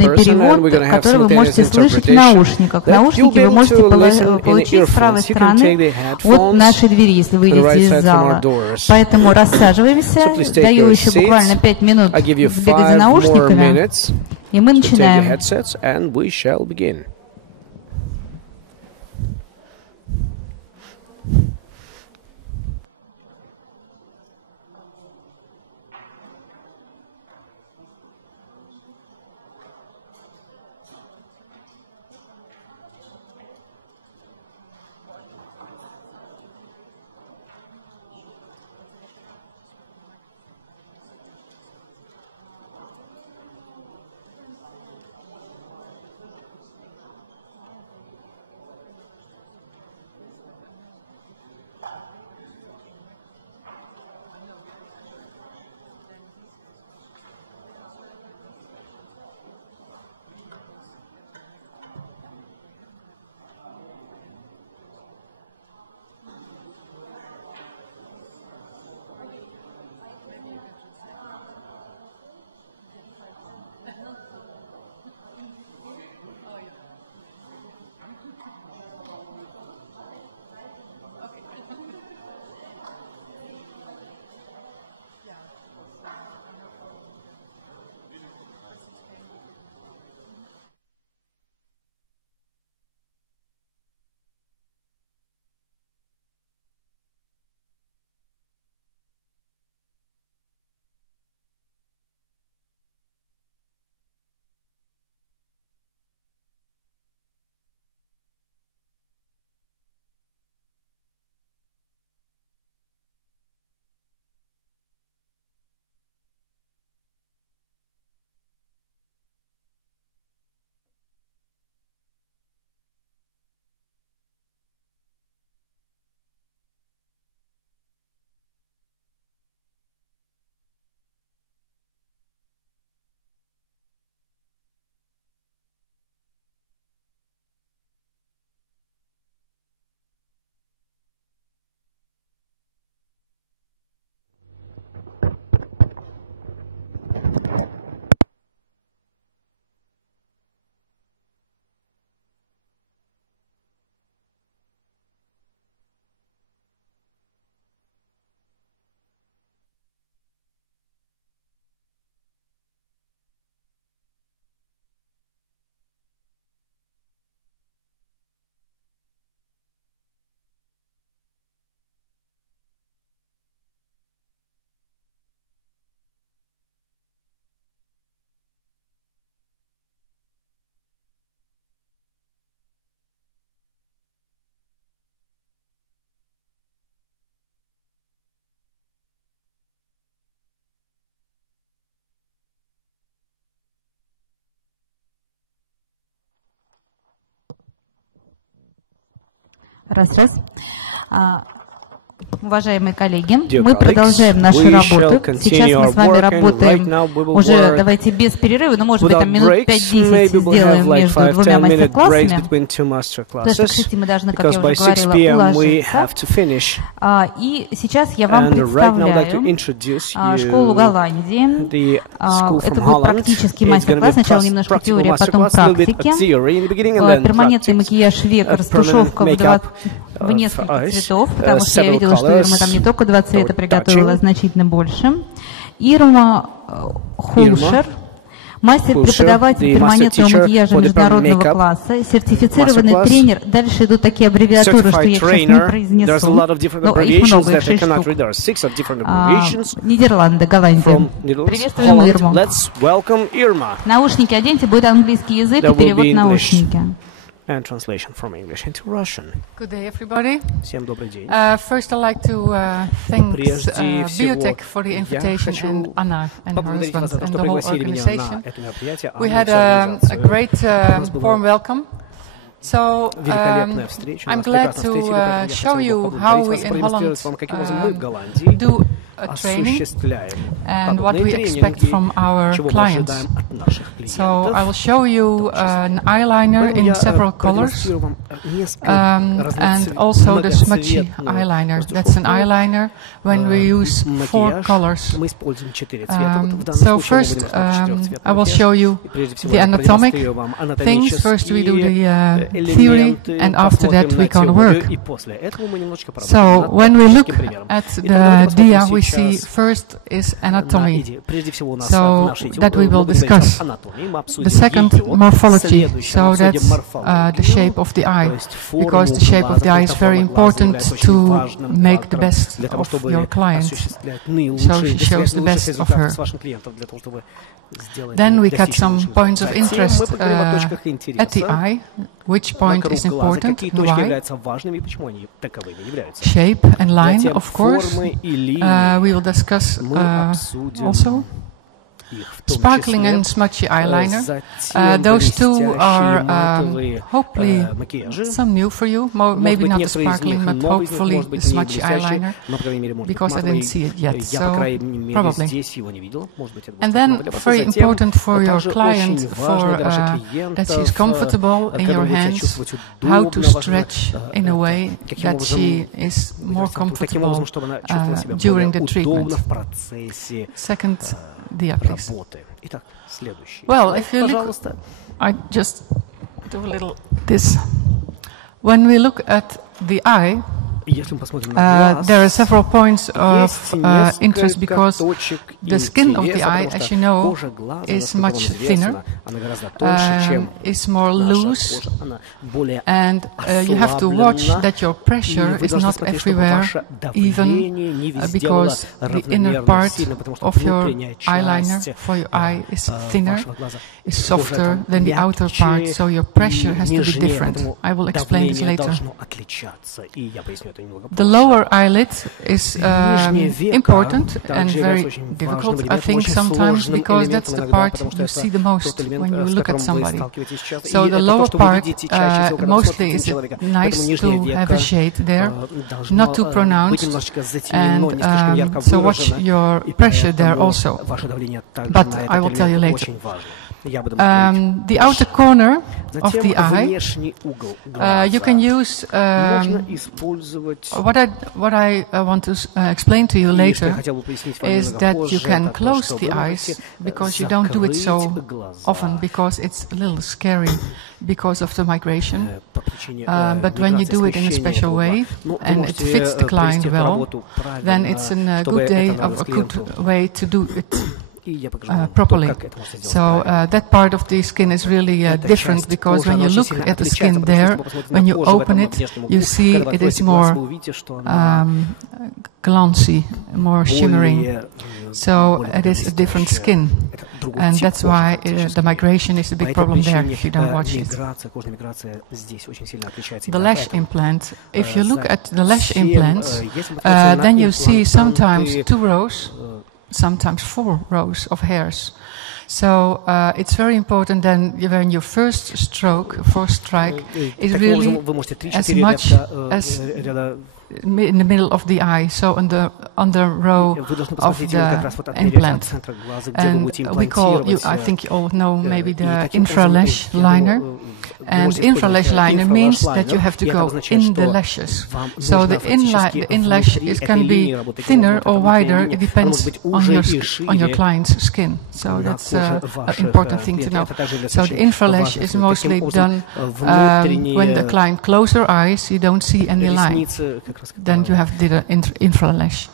перевод, который вы можете слышать в наушниках. Наушники вы можете получить с правой стороны от нашей двери, если выйдете из зала. Поэтому рассаживаемся, даю еще буквально 5 минут бегать за наушниками, и мы начинаем. Раз. Уважаемые коллеги, мы продолжаем нашу работу. Сейчас мы с вами работаем уже, давайте без перерыва, но может быть там минут 5-10 сделаем между двумя мастер-классами. Потому что к 6 мы должны, как я уже говорила, уложиться. И сейчас я вам представляю школу Голландии. Это будет практический мастер-класс. Сначала немножко теория, потом практики. Перманентный макияж век, растушевка в несколько цветов, потому что я видела, что Ирма там не только 2 цвета приготовила, значительно больше. Ирма Хулшер, мастер-преподаватель перманентного макияжа международного класса, сертифицированный тренер. Дальше идут такие аббревиатуры, что я сейчас не произнесу. Но их много, их 6 штук. Нидерланды, Голландия. Приветствуем Ирму. Наушники оденьте, будет английский язык и перевод наушники. And translation from English into Russian. Good day, everybody. Всем добрый день. First, I'd like to thank Biotech for the invitation and Anna and her husband and the whole organization. We had a great warm welcome. So I'm glad to show you how we in Holland do training and what we expect from our clients. So I will show you an eyeliner in several colors and also the smudgy eyeliner. That's an eyeliner when we use 4 colors. So first I will show you the anatomic things. First we do the theory and after that we can work. So when we look at the dia we see first is anatomy, so that we will discuss. The second, morphology, so that's the shape of the eye, because the shape of the eye is very important to make the best of your client, so she shows the best of her. Then we got some points of interest at the eye, which point is important and why. Shape and line, of course, we will discuss also. Sparkling and smudgy eyeliner. Those two are hopefully some new for you. Maybe not the sparkling, but hopefully the smudgy eyeliner, because I didn't see it yet, so probably. And then very important for your client, for that she's comfortable in your hands, how to stretch in a way that she is more comfortable during the treatment. Second dia, please. Well, if you look, I just do a little this. When we look at the eye, there are several points of interest, because the skin of the eye, as you know, is much thinner, is more loose, and you have to watch that your pressure is not everywhere even, because the inner part of your eyeliner for your eye is thinner, is softer than the outer part, so your pressure has to be different. I will explain this later. The lower eyelid is important and very difficult, I think, sometimes, because that's the part you see the most when you look at somebody. So the lower part, mostly is nice to have a shade there, not too pronounced, and so watch your pressure there also, but I will tell you later. The outer corner of the eye, you can use what I want to explain to you later is that you can close the eyes, because you don't do it so often, because it's a little scary because of the migration, but when you do it in a special way and it fits the client well, then it's a good way to do it properly. So that part of the skin is really different, because when you look at the skin there, when you open it, you see it is more glancy, more shimmering. So it is a different skin, and that's why the migration is a big problem there if you don't watch it. The lash implant. If you look at the lash implants, then you see sometimes 2 rows, sometimes 4 rows of hairs. So it's very important then when your first strike is really as much as in the middle of the eye, so on the row of the implant. And we call, I think you all know maybe the infralash liner. And infralash liner means that you have to go in the lashes. So the inlash can be thinner or wider. It depends on your client's skin. So that's an important thing to know. So the infralash is mostly done when the client closes her eyes, you don't see any line. Then you have did an infralash.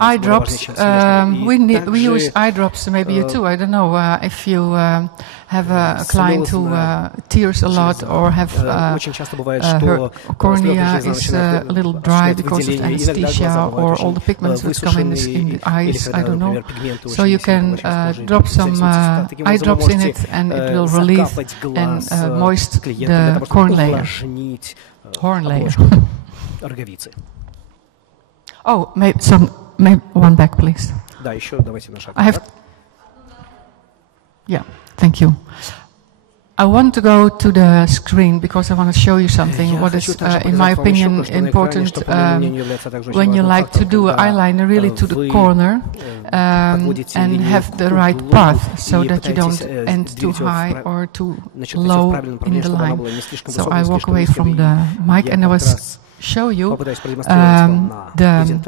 Eye drops. We use eye drops. Maybe you too. I don't know if you have a client who tears a lot, or have her cornea is a little dry because of anesthesia, or all the pigments which come in the eyes. I don't know. So you can drop some eye drops in it, and it will relieve and moist the horn layer. Oh, maybe one back, please. I have. Yeah, thank you. I want to go to the screen because I want to show you something. What is, in my opinion, important when you like to do eyeliner really to the corner and have the right path so that you don't end too high or too low in the line. So I walk away from the mic and I was show you the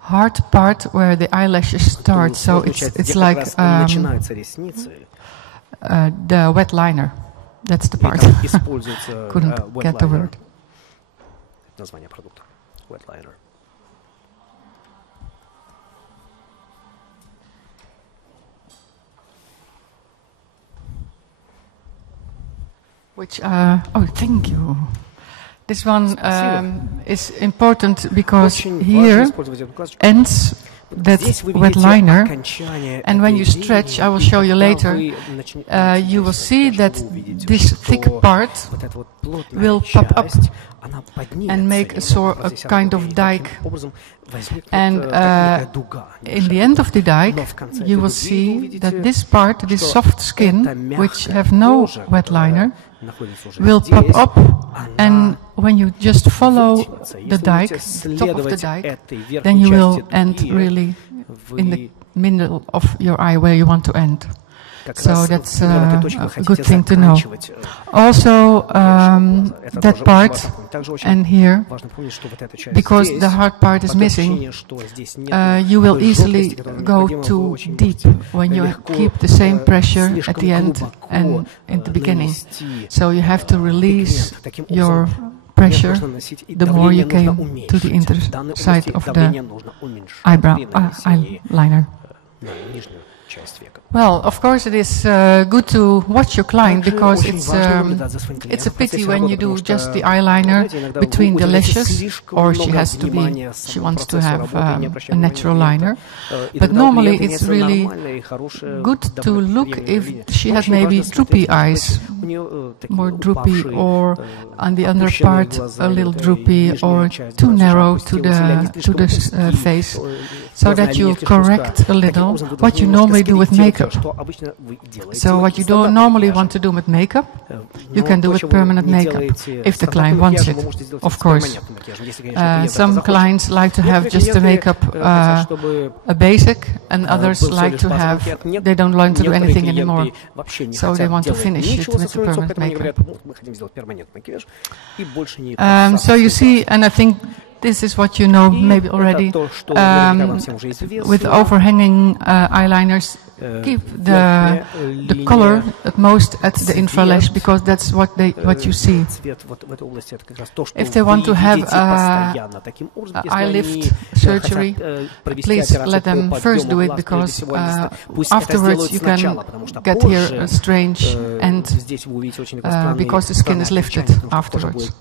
hard part where the eyelashes start. So it's like the wet liner. That's the part. Couldn't get the word. Which, oh, thank you. This one is important because here ends that wet liner, and when you stretch, I will show you later, you will see that this thick part will pop up and make a kind of dike. And in the end of the dike, you will see that this part, this soft skin, which have no wet liner, will pop up, and when you just follow the dike, the top of the dike, then you will end really in the middle of your eye where you want to end. So that's a good thing to know. Also, that part and here, because the hard part is missing, you will easily go too deep when you keep the same pressure at the end and in the beginning. So you have to release your pressure the more you came to the inside of the eyeliner. Well, of course, it is good to watch your client because it's a pity when you do just the eyeliner between the lashes, or she wants to have a natural liner. But normally, it's really good to look if she has maybe droopy eyes, more droopy, or on the under part a little droopy, or too narrow to the face, so that you correct a little what you normally do with makeup. So what you don't normally want to do with makeup, you can do with permanent makeup, if the client wants it, of course. Some clients like to have just the makeup, a basic, and others like to have, they don't want to do anything anymore, so they want to finish it with the permanent makeup. So you see, and I think this is what you know maybe already, with overhanging eyeliners, keep the color at most at the infralash, because that's what you see. If they want to have eye lift surgery, please let them first do it, because afterwards you can get here a strange end, because the skin is lifted afterwards.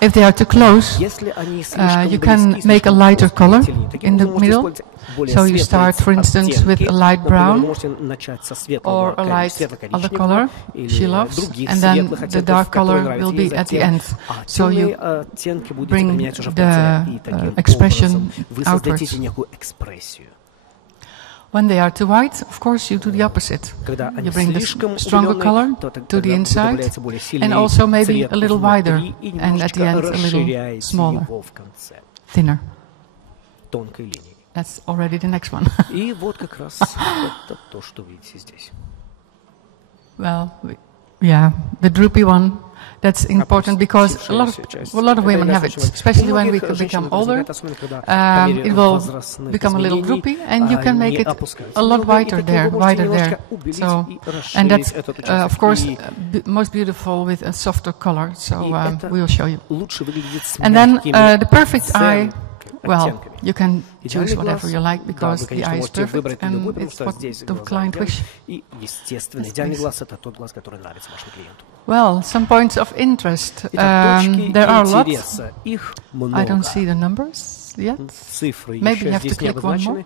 If they are too close, you can make a lighter color in the middle. So you start, for instance, with a light brown or a light other color she loves, and then the dark color will be at the end. So you bring the expression outwards. When they are too white, of course, you do the opposite. You bring the stronger color to the inside, and also maybe a little wider, and at the end a little smaller, thinner. That's already the next one. Well, yeah, the droopy one. That's important because a lot of women have it, especially when we become older. It will become a little droopy, and you can make it a lot wider there. So, and that's of course most beautiful with a softer color. So we will show you. And then the perfect eye. Well, you can choose whatever you like, because the eye is perfect and it's what the client wishes. Well, some points of interest. There are lots. I don't see the numbers yet. Maybe you have to click one more.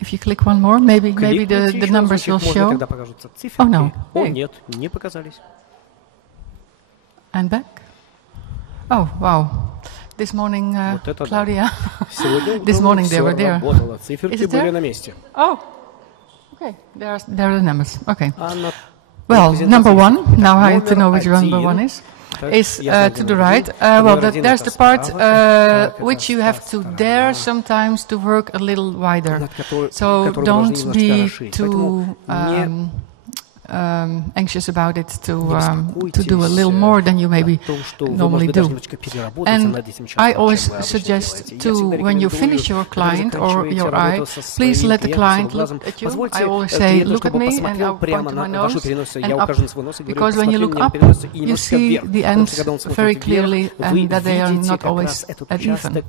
If you click one more, maybe the numbers will show. Oh no. Hey. And back. Oh, wow. this morning, Claudia. This morning they were there. Is it there? Oh, okay. There are the numbers. Okay. Well, number one. Now I have to know which number one is to the right. There's the part which you have to dare sometimes to work a little wider. So don't be too anxious about it to do a little more than you maybe normally do. And I always suggest to, when you finish your client or your eye, please let the client look at you. I always say, look at me, and I'll point to my nose and up. Because when you look up, you see the ends very clearly, and that they are not always at even.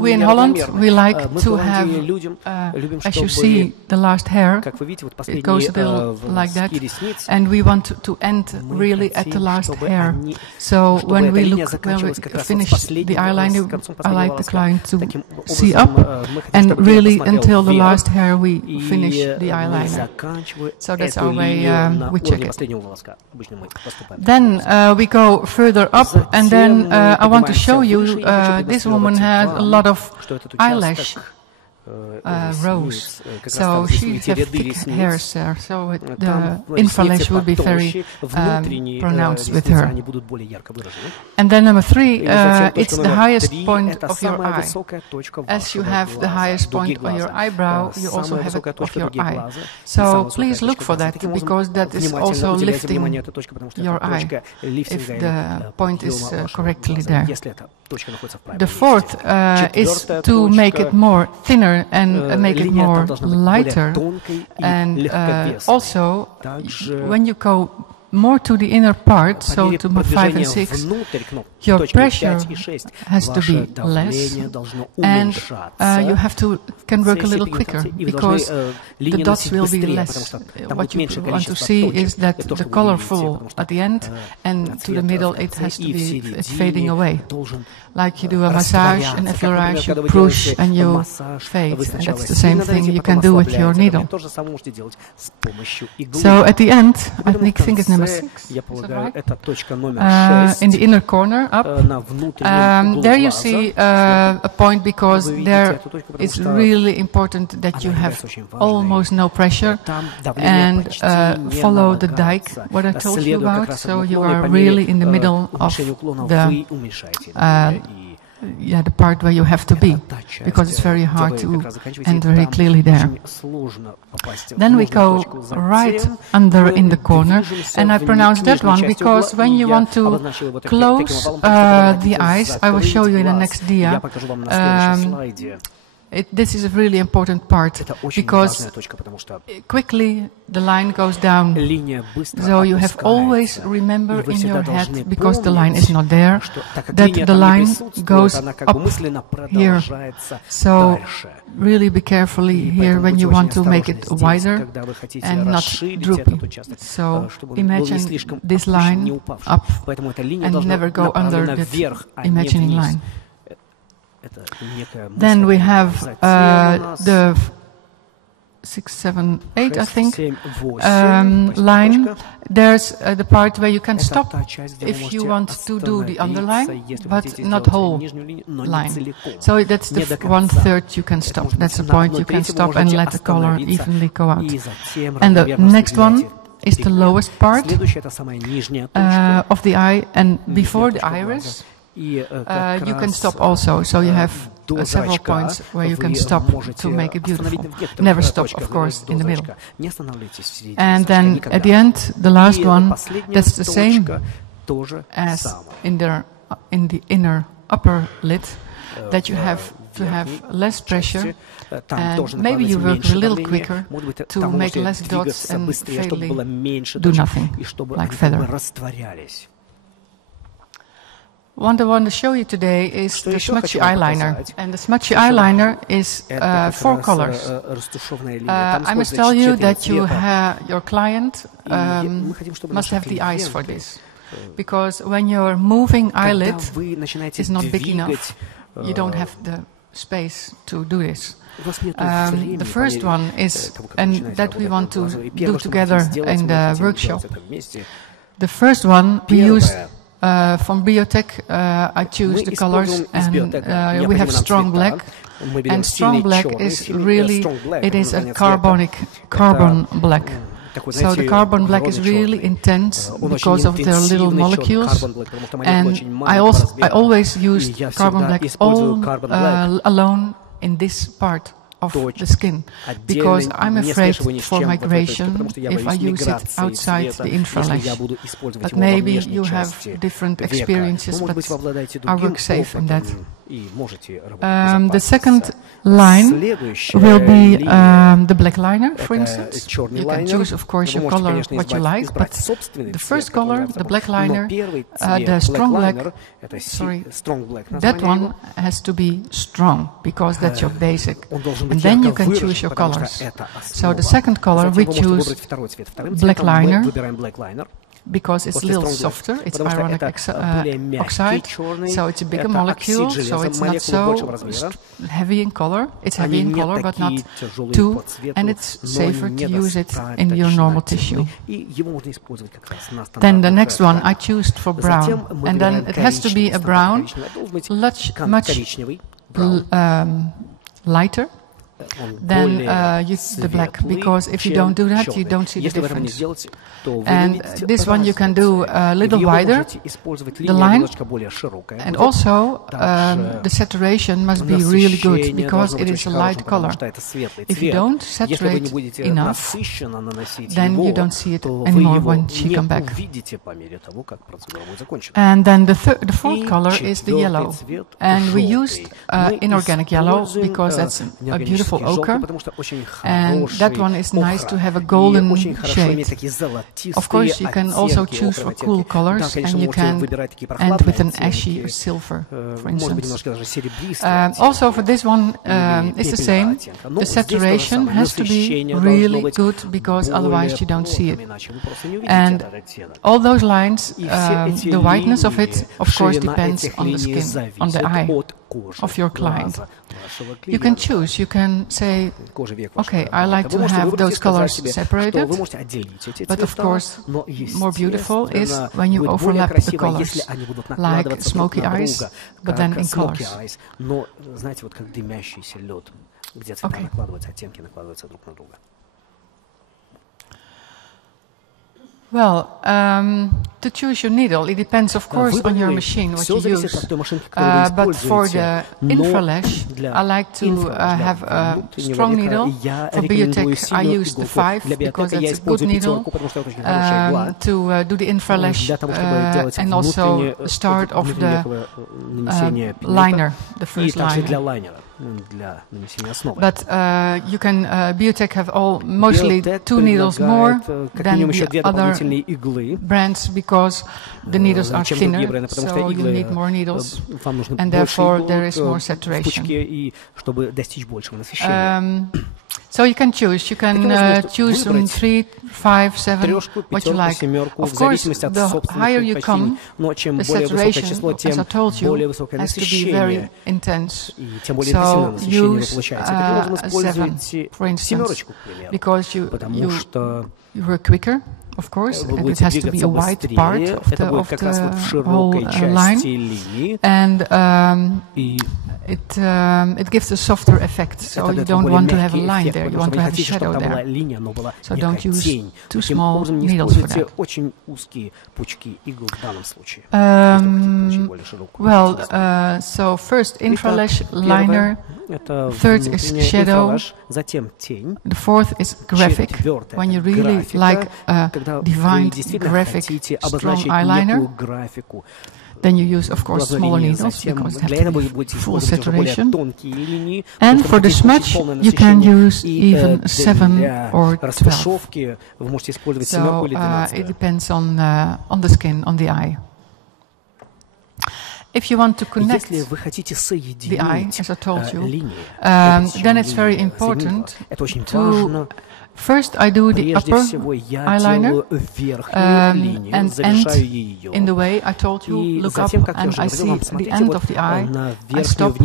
We in Holland, we like to have, as you see, the last hair, it goes a little like that, and we want to end really at the last hair. So when we finish the eyeliner, I like the client to see up, and really until the last hair we finish the eyeliner. So that's our way we check it. Then we go further up, and then I want to show you this woman has a lot of eyelash rows, so she has thick hairs there, so the infralash will be very pronounced with her. And then number three, it's the highest point of your eye. As you have the highest point on your eyebrow, you also have it of your eye. So please look for that, because that is also lifting your eye, if the point is correctly there. The fourth is to make it more thinner and make it more lighter, and also when you go more to the inner part, so to 5 and 6, your pressure has to be less, and you can work a little quicker, because the dots will be less. What you want to see is that the color fall at the end, and to the middle it has to be fading away. Like you do a massage, an effleurage, you push and you fade, and that's the same thing you can do with your needle. So at the end, I think it's number 6, in the inner corner up, there you see a point, because there it's really important that you have almost no pressure and follow the dike, what I told you about, so you are really in the middle of the part where you have to be, because it's very hard to end very clearly there. Then we go right under in the corner, and I pronounce that one because when you want to close the eyes, I will show you in the next dia. This is a really important part, because quickly the line goes down. So you have always remember in your head, because the line is not there, that the line goes up here. So really be carefully here when you want to make it wider and not droopy. So imagine this line up and never go under that imagining line. Then we have the 6, 7, 8, I think, line. There's the part where you can stop if you want to do the underline, but not whole line. So that's the 1/3 you can stop. That's the point you can stop and let the color evenly go out. And the next one is the lowest part of the eye, and before the iris. You can stop also, so you have several points where you can stop to make it beautiful. Never stop, of course, in the middle. And then at the end, the last one, that's the same as in the inner upper lid, that you have to have less pressure, and maybe you work a little quicker to make less dots and faintly do nothing, like feather. What I want to show you today is the smudgy eyeliner. And the smudgy eyeliner is 4 colors. I must tell you that your client must have the eyes for this. Because when your moving eyelid is not big enough, you don't have the space to do this. The first one is, and that we want to do together in the workshop. The first one, we use From Biotech, I choose the colors, and we have strong black. And strong black is really, it is a carbon black. So the carbon black is really intense because of the little molecules. And I always use carbon black alone in this part of the skin, because I'm afraid for migration if I use it outside the infralash. But maybe you have different experiences, but I work safe in that. The second line will be the black liner, for instance. You can choose, of course, your color, what you like, but the first color, the black liner, the strong black, that one has to be strong, because that's your basic. And then you can choose your colors. So the second color, we choose black liner, because it's a little softer, it's ironic oxide, so it's a bigger molecule, so it's not so heavy in color. It's heavy in color, but not too, and it's safer to use it in your normal tissue. Then the next one I choose for brown, and then it has to be a brown, much lighter than use the black, because if you don't do that, you don't see the difference. And this one you can do a little wider, the line, and also the saturation must be really good, because it is a light color. If you don't saturate enough, then you don't see it anymore when she comes back. And then the fourth color is the yellow, and we used inorganic yellow because that's a beautiful ochre, and that one is nice to have a golden shade. Of course, you can also choose for cool colors, and you can end with an ashy or silver, for instance. Also for this one, it's the same. The saturation has to be really good, because otherwise you don't see it. And all those lines, the whiteness of it, of course, depends on the skin, on the eye of your client. You can choose, you can say, okay, I like to have those colors separated, but of course, more beautiful is when you overlap the colors, like smoky eyes, but then in colors. Okay. Well, to choose your needle, it depends, of course, on your machine, what you use. But for the infralash, I like to have a strong needle. For Biotech, I use the 5, because it's a good needle to do the infralash, and also the start of the liner, the first liner. But you can, Biotech have mostly 2 needles more than the other brands, because the needles are thinner, so you need more needles, and therefore there is more saturation. So you can choose. You can choose 3, 5, 7, what you like. Of course, the higher you come, the saturation, as I told you, has to be very intense. So use 7, for instance, because you work quicker. Of course, and it has to be a wide part of the whole line, and it gives a softer effect. So you don't want to have a line there; you want to have a shadow there. So don't use too small needles for that. So first infralash liner. Third is shadow. The fourth is graphic. When you really like a divine graphic strong eyeliner, then you use, of course, smaller needles, because it has to be full saturation. And for the smudge, you can use even 7 or 12. So it depends on the skin, on the eye. If you want to connect the eye, as I told you, then it's very important to First, I do the upper eyeliner and end in the way I told you, look up and I see the end of the eye, I stop,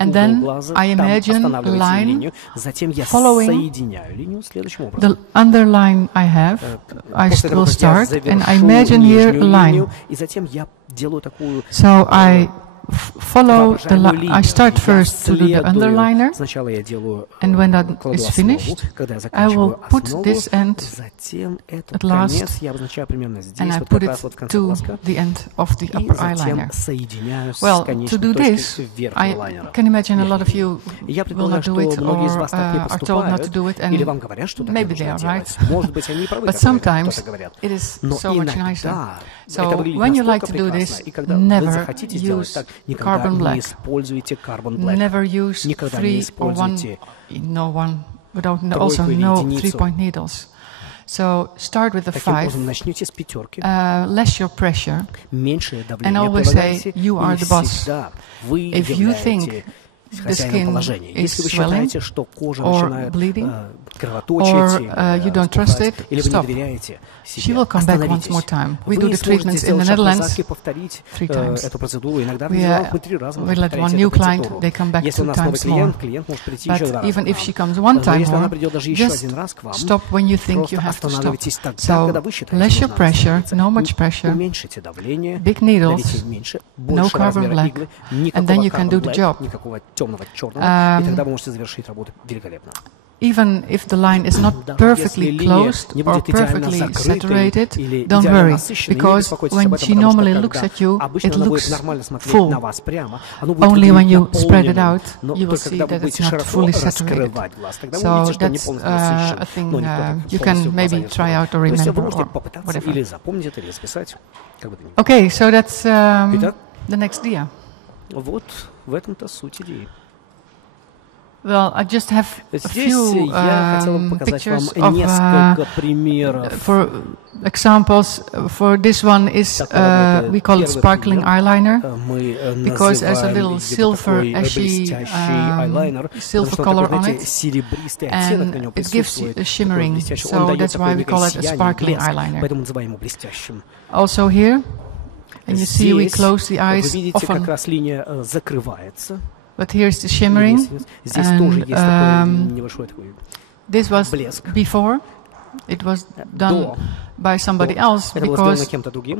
and then I imagine a line following the underline I have, I will start, and I imagine here a line. So I follow the line. I start first to do the underliner, and when that is finished, I will put this end at last, and I put it to the end of the upper eyeliner. Well, to do this, I can imagine a lot of you will not do it or are told not to do it, and maybe they are right. But sometimes it is so much nicer. So when you like to do this, never use carbon black. Never use 3 or 1, no one, without also no 3-point needles. So start with the 5, less your pressure, and always say, you are the boss. If you think the skin is swelling or bleeding, or you don't trust it, stop. She will come back once more time. We do the treatments in the Netherlands 3 times. We let one new client, they come back 2 times more. But even if she comes 1 time more, just stop when you think you have to stop. So less your pressure, no much pressure, big needles, no carbon black, and then you can do the job. Even if the line is not perfectly closed or perfectly saturated, don't worry, because when she normally looks at you, it looks full. Only when you spread it out, you will see that it's not fully saturated. So that's a thing you can maybe try out or remember or whatever. Okay, so that's the next dia. Well, I just have a few pictures of, for examples. For this one is, we call it sparkling eyeliner, because there's a little silver, ashy, silver color on it, and it gives a shimmering, so that's why we call it a sparkling eyeliner. Also here, and you see we close the eyes often. But here's the shimmering, and this was before. It was done by somebody else, because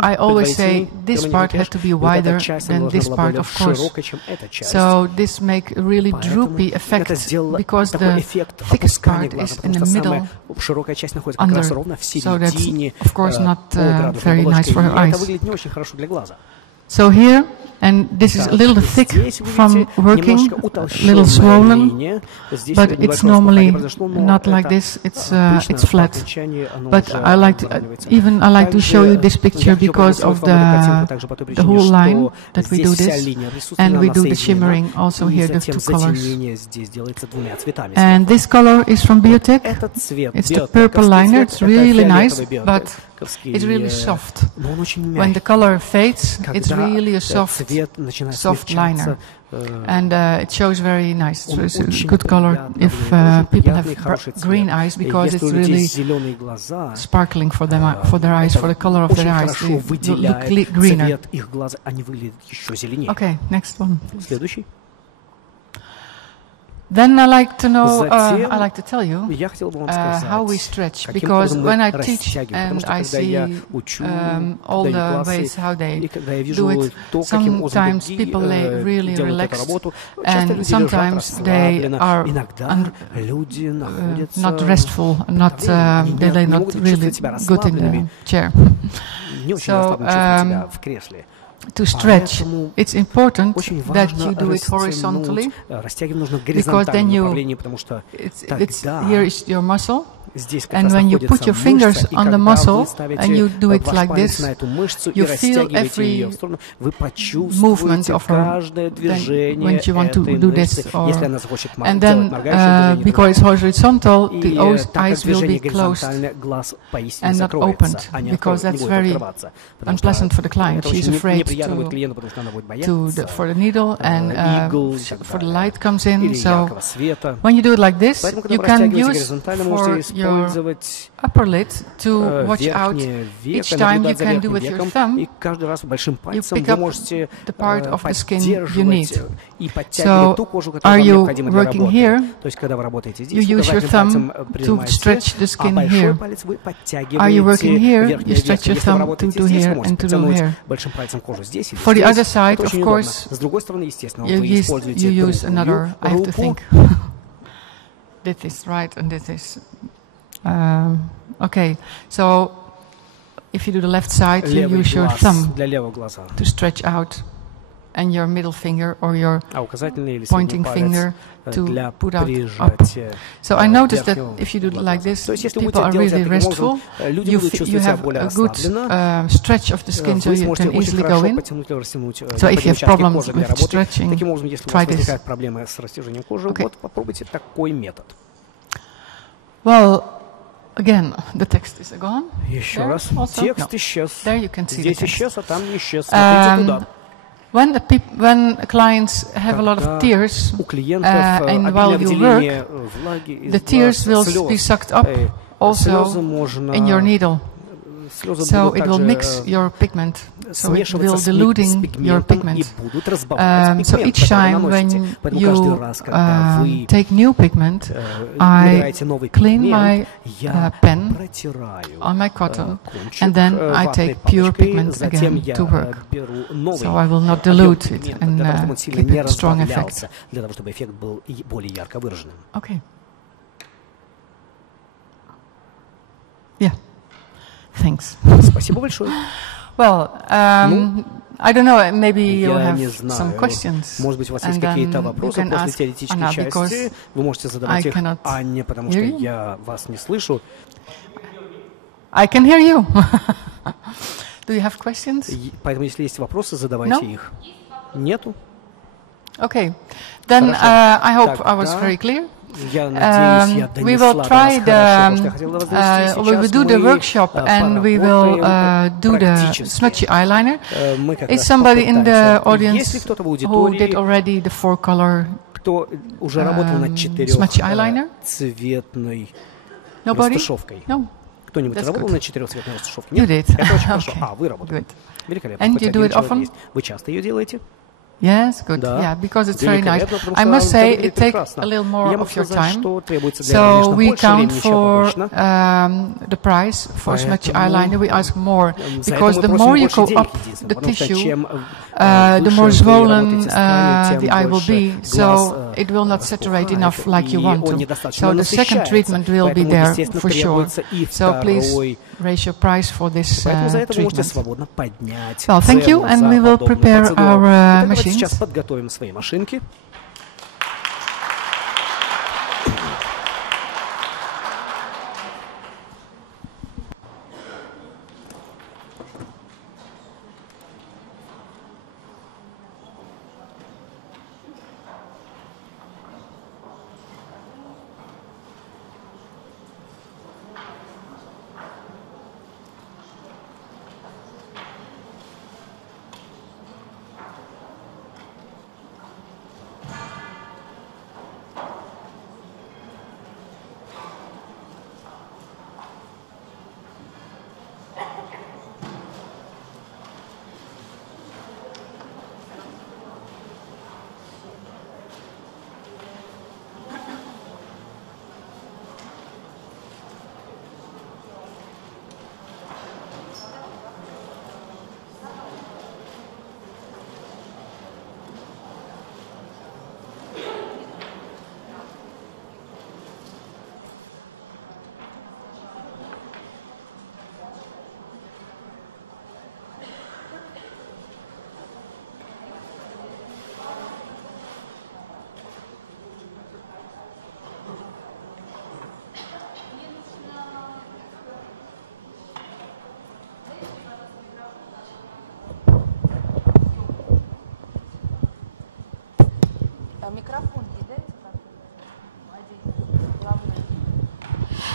I always say this part had to be wider than this part, of course. So this makes a really droopy effect, because the thickest part is in the middle, under. So that's, of course, not very nice for her eyes. So here, and this is a little thick from working, a little swollen, but it's normally not like this. It's flat. But I like to show you this picture because of the whole line that we do this, and we do the shimmering also here, the 2 colors. And this color is from Biotech. It's the purple liner. It's really nice, but it's really soft. When the color fades, it's really a soft liner, and it shows very nice. So it's a good color if people have green eyes, because it's really sparkling for them, for their eyes, for the color of their eyes. They look greener. Okay, next one. Then I like to know, I like to tell you how we stretch, because when I teach and I see all the ways how they do it, sometimes people lay really relaxed, and sometimes they are not restful, not they lay not really good in the chair. So to stretch, it's important that you do it horizontally, because then here is your muscle, and when you put your fingers on the muscle and you do it like this, you feel every movement of her when you want to do this. And then, because it's horizontal, the eyes will be closed and not opened, because that's very unpleasant for the client. She's afraid for the needle, and for the light comes in. So when you do it like this, you can use for your your upper lid to watch out. Each time you can do with your thumb, you pick up the part of the skin you need. So, are you working here? You use your thumb to stretch the skin here. Are you working here? You stretch your thumb to do here and to do here. For the other side, of course, you use another, I have to think. This is right and this is... okay, so if you do the left side, you use your thumb to stretch out and your middle finger or your pointing finger to put out up. So I noticed that if you do it like this, people are really restful. You have a good stretch of the skin, so you can easily go in. So if you have problems with stretching, try this. Okay. Well, again, the text is gone. Еще раз. Текст исчез. There you can see the text. Исчез, а там не исчез. Смотрите туда. When clients have a lot of tears, and while you work, the tears will be sucked up also in your needle. So it will mix your pigment, so it will diluting your pigment. So each time when you take new pigment, I clean my pen on my cotton, and then I take pure pigment again to work. So I will not dilute it and keep it strong effect. Okay. Yeah. Thanks. Спасибо большое. Well, I don't know, maybe you have some questions. Может быть, у вас есть какие-то вопросы после теоретической части. Вы можете задавать их Анне, потому что я вас не слышу. I can hear you. Do you have questions? Поэтому, если есть вопросы, задавайте их. Нету? Okay. Then I hope I was very clear. We will try we will do the workshop and we will do the smudgy eyeliner. Is somebody in the audience who did already the 4-color smudgy eyeliner? Nobody? No. Кто-нибудь работал на 4-цветной растушевке? You did. Это очень хорошо. Вы работали. Великолепно. And you do it often? Вы часто ее делаете? Yes, good. Yeah, because it's very nice. I must say it takes a little more of your time. So we count for the price for smudgy eyeliner. We ask more because the more you go up the tissue, the more swollen the eye will be. So it will not saturate enough like you want to. So the second treatment will be there for sure. So please raise your price for this treatment. Well, thank you, and we will prepare our machines. Сейчас подготовим свои машинки.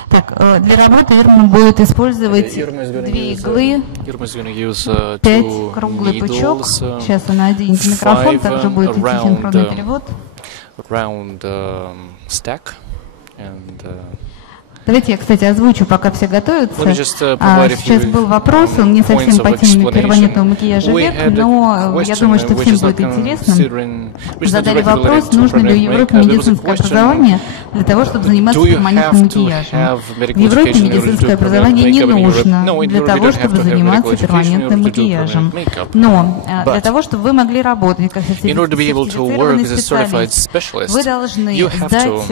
Так, для работы Ирма будет использовать 2 иглы, 5 круглый пучок. Сейчас она оденет микрофон, также будет идти синхронный перевод. Давайте я, кстати, озвучу, пока все готовятся. Сейчас был вопрос, он не совсем по теме перманентного макияжа век, но я думаю, что всем будет интересно. Задали вопрос, нужно ли в Европе медицинское образование для того, чтобы заниматься перманентным макияжем. В Европе медицинское образование не нужно для того, чтобы заниматься перманентным макияжем. Но для того, чтобы вы могли работать как сертифицированный специалист, вы должны сдать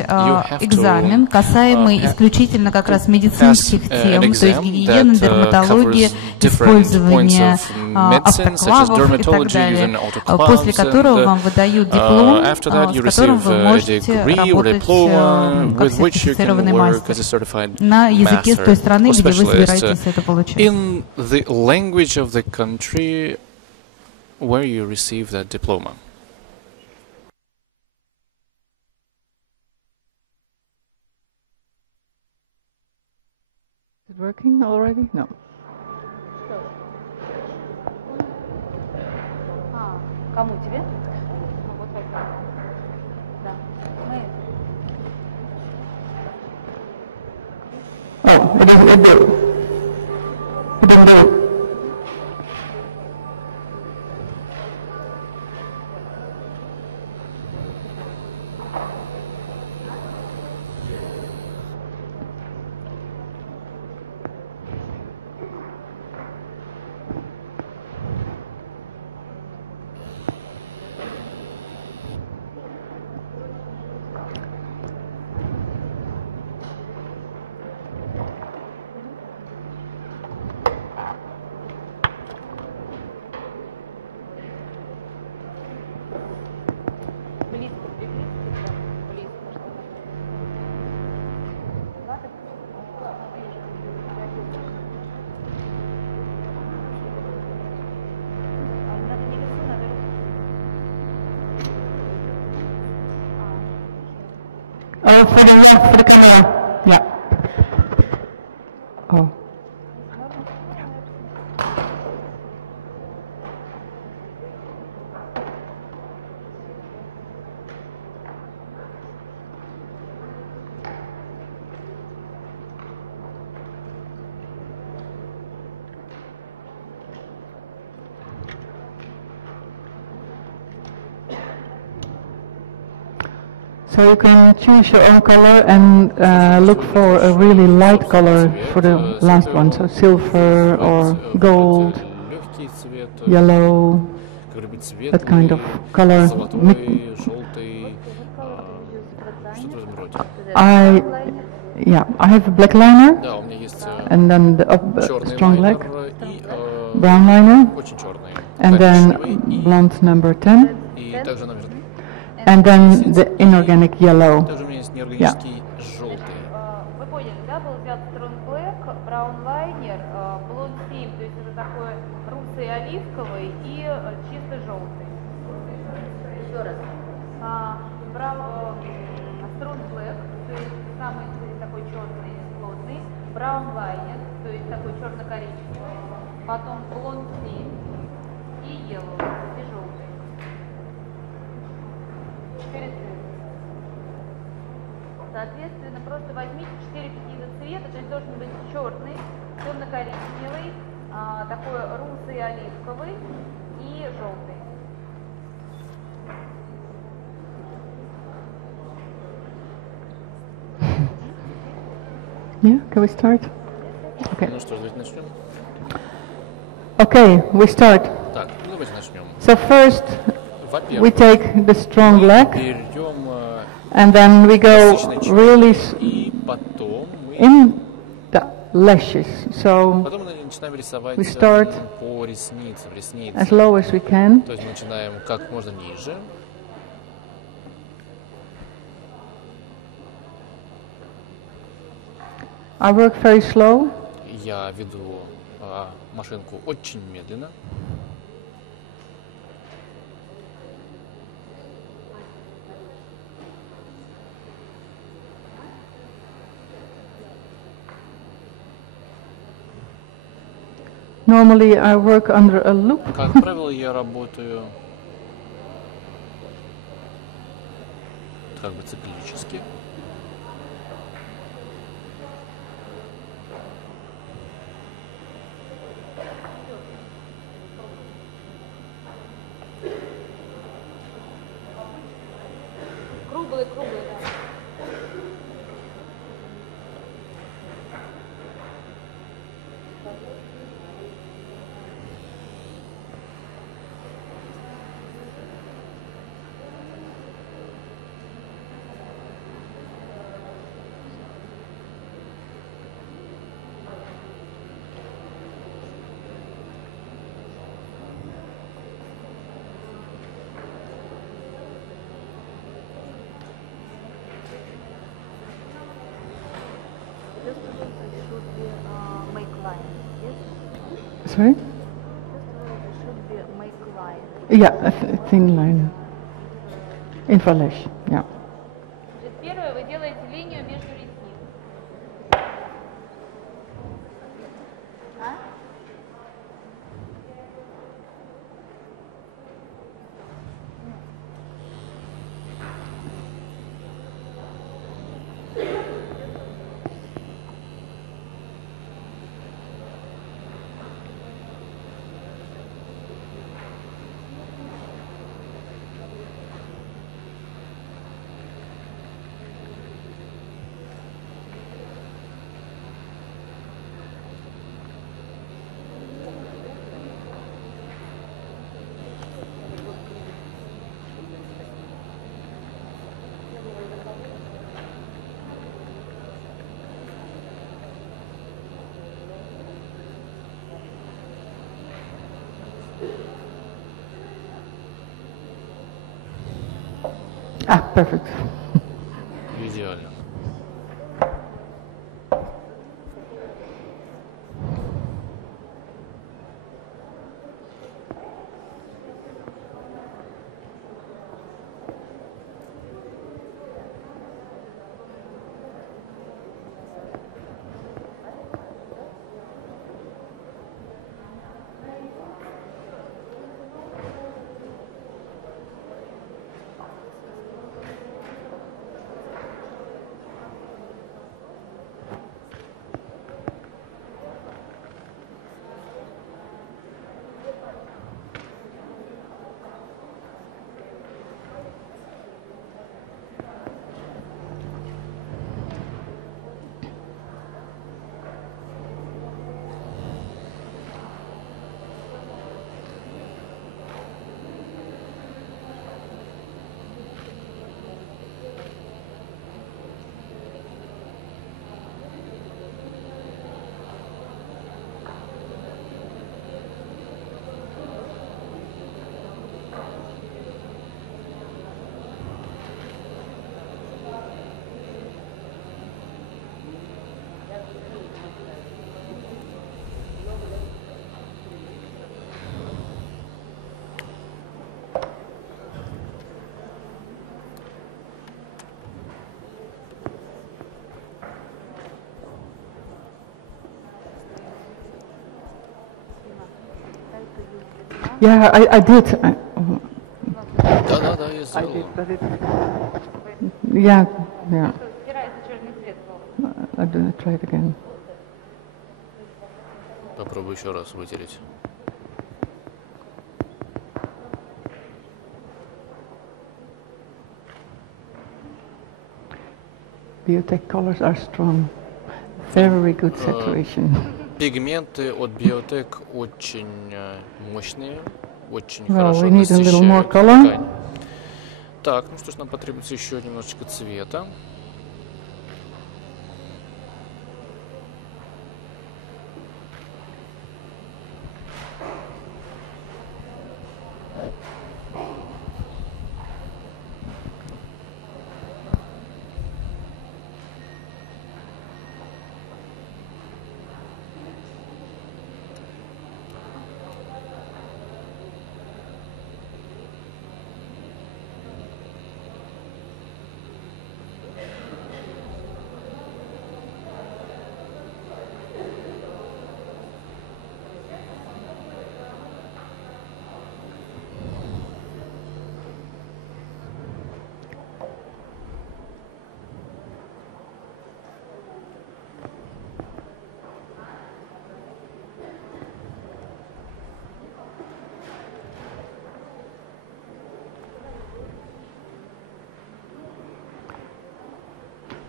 экзамен, касаемый исключительно как раз медицинских тем, то есть гигиены, дерматологии, использования автоклавов и так далее, после которого вам выдают диплом, с которым вы можете работать как сертифицированный мастер на языке той страны, где вы собираетесь это получать. Is it working already? No. Кому тебе? Oh, it didn't do it. Oh, for the camera. Yeah. Oh. So you can choose your own color and look for a really light color for the last one, so silver or gold, yellow, that kind of color. I have a black liner, and then the strong black, brown liner, and then blonde number 10. And then the inorganic yellow. Yeah. Вы поняли, да? Был взят Strong Black, Brown Liner, Blonde 7, то есть это такой русый оливковый и чисто желтый. Еще раз. Strong Black, то есть самый такой черный, плотный. Brown Liner, то есть такой черно-коричневый. Потом Blonde 7 и Yellow, и желтый. Соответственно, просто возьмите 4 каких-то цвета, то есть должен быть черный, темно-коричневый, такой русый оливковый и желтый. Yeah, can we start? Okay. Okay, we start. So first we take the strong black. And then we go really in the lashes. So we start as low as we can. I work very slow. Я веду машинку очень медленно. Normally I work under a loop. Как правило, я работаю как бы циклически. Sorry? Yeah, a thin line. Infralash, yeah. Первое, вы делаете линию между ресниц. Ah, perfect. Идеально. Yeah, I did. Да, я сделал. Yeah. I'm gonna try it again. Попробуй еще раз вытереть. Biotech colors are strong. Very good saturation. Пигменты от Biotech очень мощные, очень хорошо насыщают ткань. Так, ну что ж, нам потребуется еще немножечко цвета.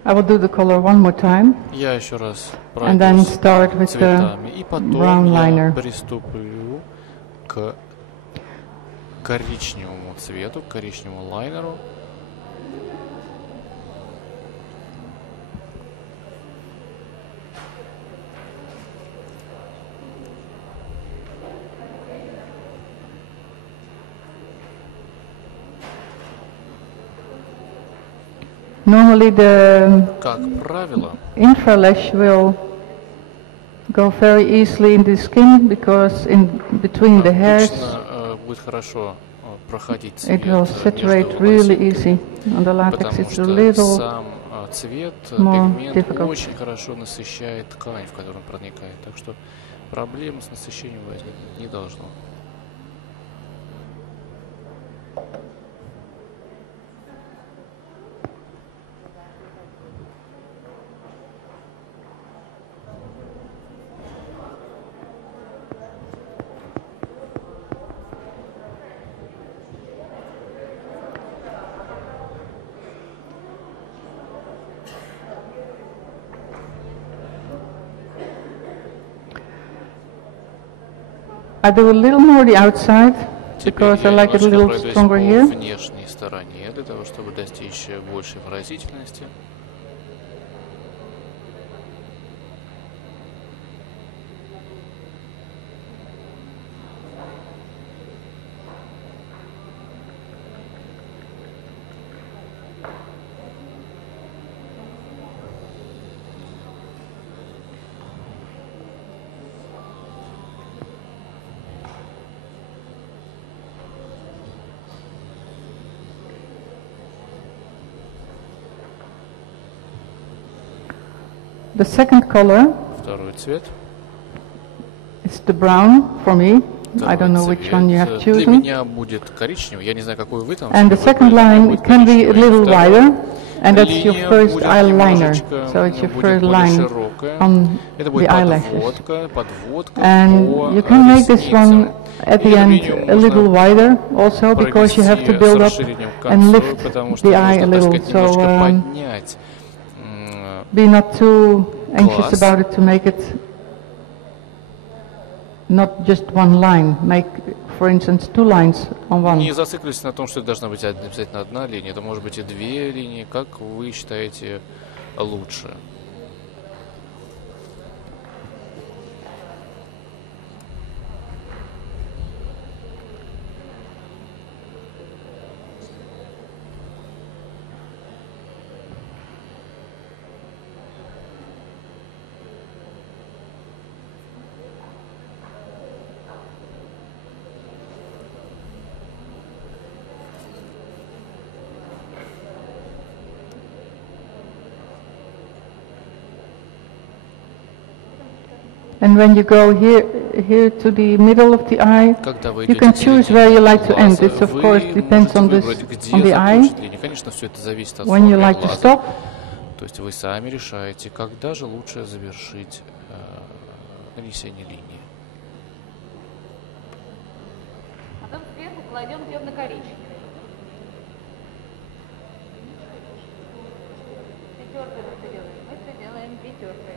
I will do the color one more time. Я еще раз And then start with цветами, the и потом brown liner. Я приступлю к коричневому цвету, к коричневому лайнеру. Normally the Как правило, infralash will go very easily in the skin because in between the hairs it will saturate really easy. On the latex it's a little цвет, more пигмент difficult. Очень хорошо насыщает ткань, в которую он проникает. Так что проблем с насыщением возникнуть не должно. I do a little more the outside because I like it a little stronger here. Внешней стороне для того, чтобы достичь большей выразительности. The second color Второй цвет. is the brown for me. I don't know which one you have Для chosen. меня будет коричневый. Я не знаю, какой вы там. And the second line, it can be a little wider, and that's your first eyeliner. So it's your first line on the eyelashes. And you can make this one at the end a little wider also because you have to build up and lift the eye a little. So be not too anxious about it to make it not just one line. Make, for instance, 2 lines on one. Не зацикливайтесь на том, что это должна быть обязательно одна линия. Это может быть и 2 линии, как вы считаете лучше. And when you go here to the middle of the eye, you can choose where you like to end. It of course depends on the eye. When you like to stop, то есть вы сами решаете, когда же лучше завершить нанесение линии. Потом сверху кладем темно-коричневый. Пятеркой мы все делаем. Мы все делаем пятеркой.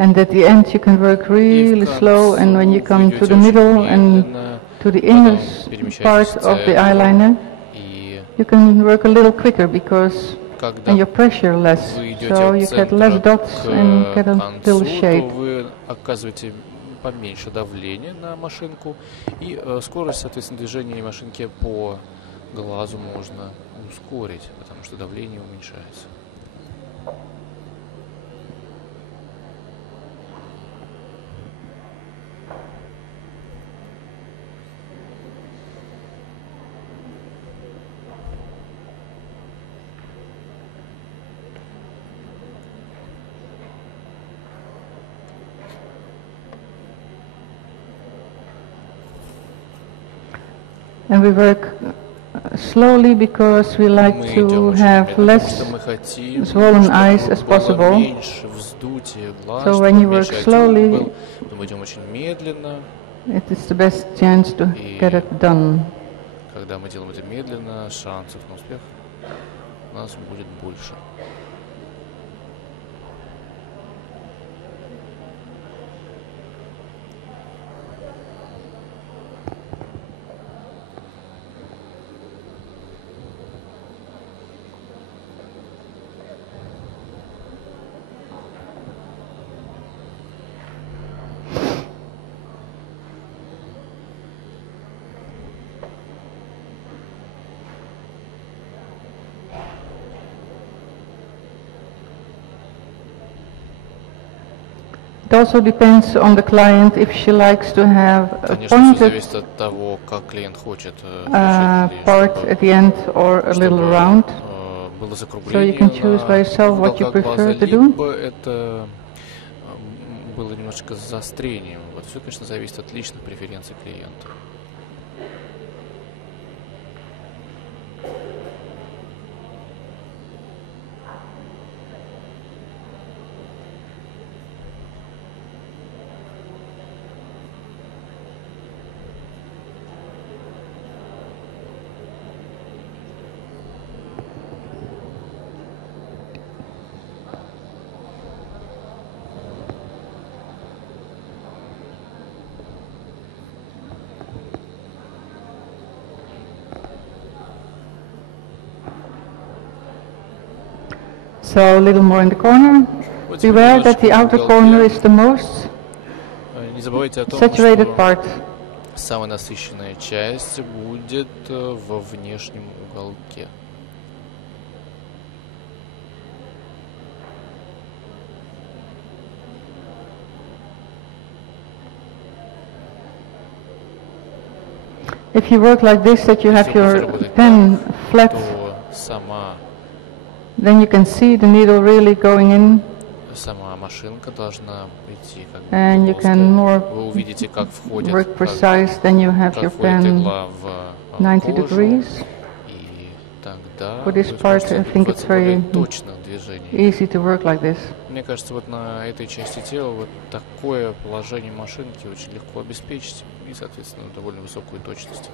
and at the end you can work really slow, and when you come to the middle and to the inner part of the eyeliner, you can work a little quicker because and your pressure less, so you get less dots and get a little shade. Поменьше давления на машинку, и скорость, соответственно, движения машинки по глазу можно ускорить, потому что давление уменьшается. And we work slowly because we like to have less swollen eyes as possible. So when you work slowly, it is the best chance to get it done. Когда мы делаем это медленно, шансов на успех у нас будет больше. also depends on the client if she likes to have a pointed part at the end or a little round. So you can choose by yourself what you prefer to do. Было немножечко с заострением. Вот все, конечно, зависит от личных преференций клиента. So a little more in the corner. Beware that the outer corner is the most saturated part. Самая насыщенная часть будет во внешнем уголке. If you work like this, that you have your pen flat, then you can see the needle really going in. Сама машинка должна прийти как бы and you can more Вы увидите, как входит, work precise, then you have your pen 90 degrees. И тогда For this part, I think it's very easy to work like this. Мне кажется, вот на этой части тела вот такое положение машинки очень легко обеспечить и, соответственно, довольно высокую точность.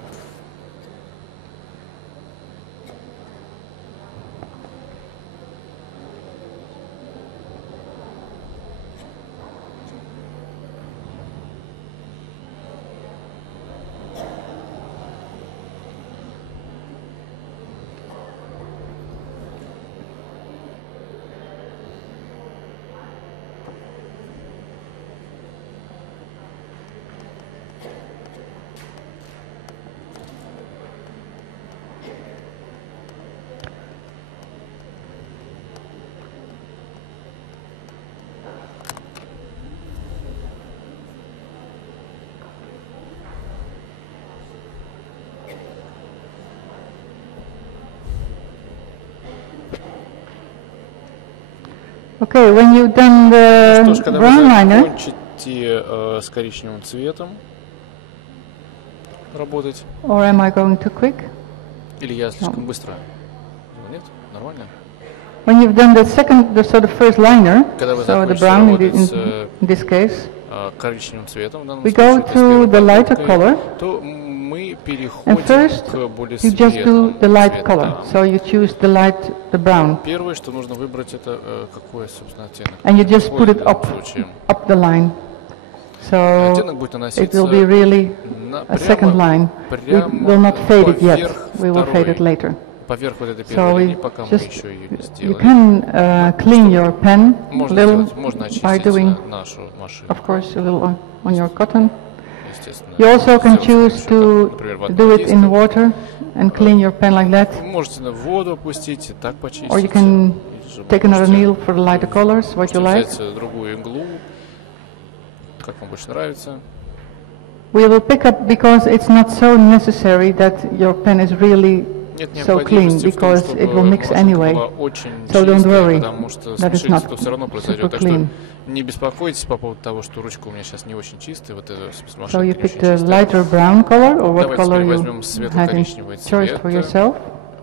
Okay, when you've done the brown liner, закончите с коричневым цветом работать. Or am I going too quick? Или я слишком быстро? Нет, нормально. When you've done the first liner, so the brown in this case, коричневым цветом, we go to the lighter color. And first, you just do the light color. So you choose the brown. Первое, что нужно выбрать, это какой, собственно, оттенок. And you just put it up the line. So it will be really a second line. We will not fade it yet. We will fade it later. Поверх вот этой первой линии, пока мы еще ее не сделаем. You can clean your pen a little by doing, of course, a little on your cotton. You also can choose to do it in water and clean your pen like that. Or you can take another needle for the lighter colors, what you like. We will pick up because it's not so necessary that your pen is really so clean, because it will mix anyway. So don't worry that it's not super clean. Не беспокойтесь по поводу того, что ручка у меня сейчас не очень чистая, вот эта машинка so you pick the lighter brown color, or what color you have in choice for yourself.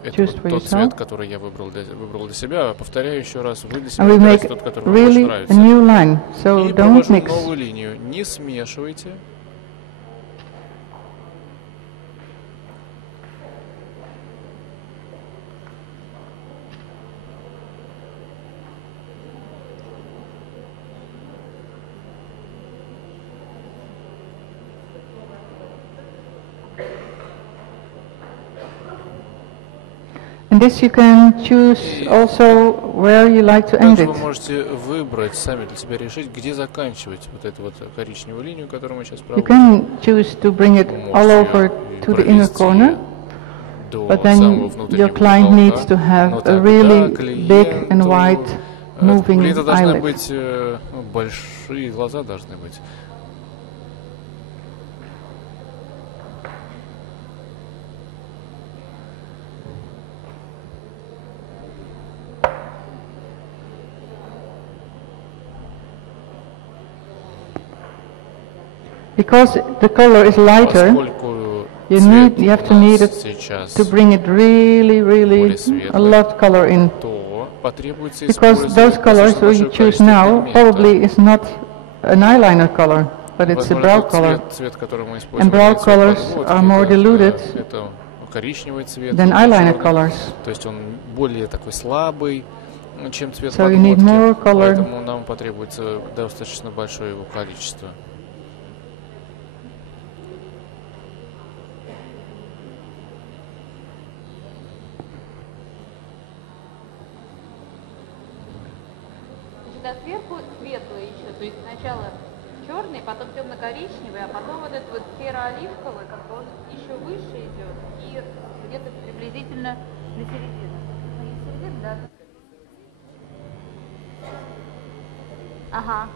Это вот тот цвет, который я выбрал для себя. Повторяю еще раз, вы для себя and we make тот, который вам really нравится. A new line, so и don't провожу mix. Новую линию. Не смешивайте. And this you can choose also where you like to end it. Вы можете выбрать, сами для себя решить, где заканчивать вот эту вот коричневую линию, которую мы сейчас проводим. You can choose to bring it all over to the inner corner, but then your client needs to have a really big and wide moving eyelid. Должны быть большие глаза должны быть. Because the color is lighter, you have to need it to bring it really a lot color in. Because those colors that you choose now probably is not an eyeliner color, but it's a brow color. And brow colors are more diluted than eyeliner colors. So you need more color. Поэтому нам потребуется достаточно большое его количество. Сверху светлый еще, то есть сначала черный, потом темно-коричневый, а потом вот этот вот серо-оливковый, как-то он еще выше идет и где-то приблизительно на середину. На середину, да? Ага.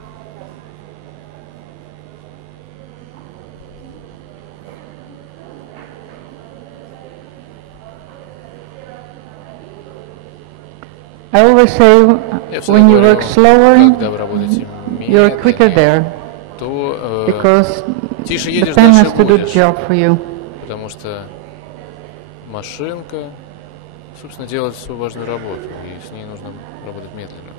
I always say, when you work slower, you're quicker there, because the pen has to do the job for you. Потому что машинка, собственно, делает свою важную работу, и с ней нужно работать медленно.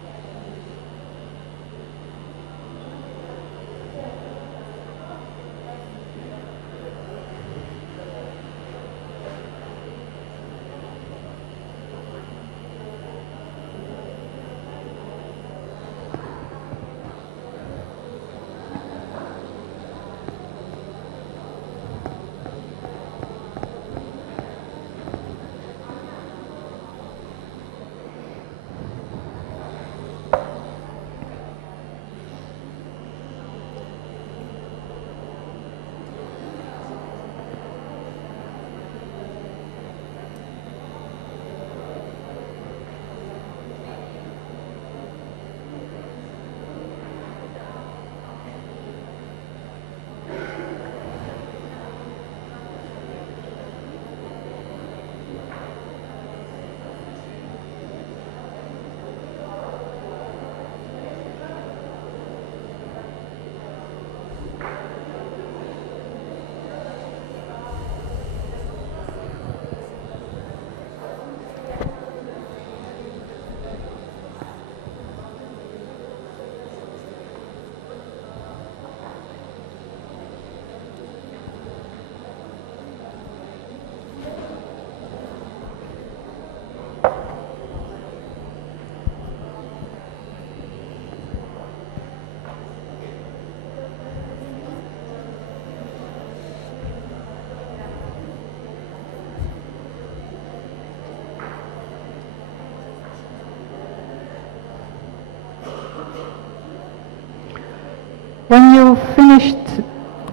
When you finished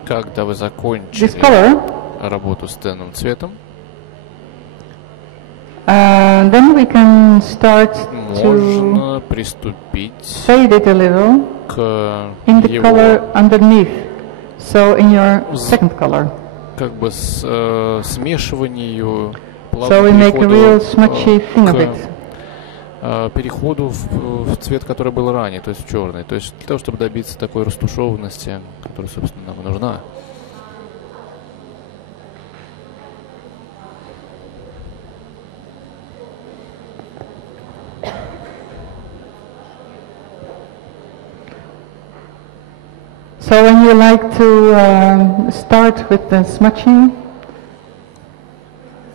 Когда вы закончили this color, работу с тенным цветом, then we can start можно приступить fade it a little к in the его color underneath, so in your second color. как бы смешиванию, So we make a real smudgy thing of it. Переходу в цвет, который был ранее, то есть в черный. То есть для того, чтобы добиться такой растушеванности, которая, собственно, нам и нужна. So when you like to start with the smudging,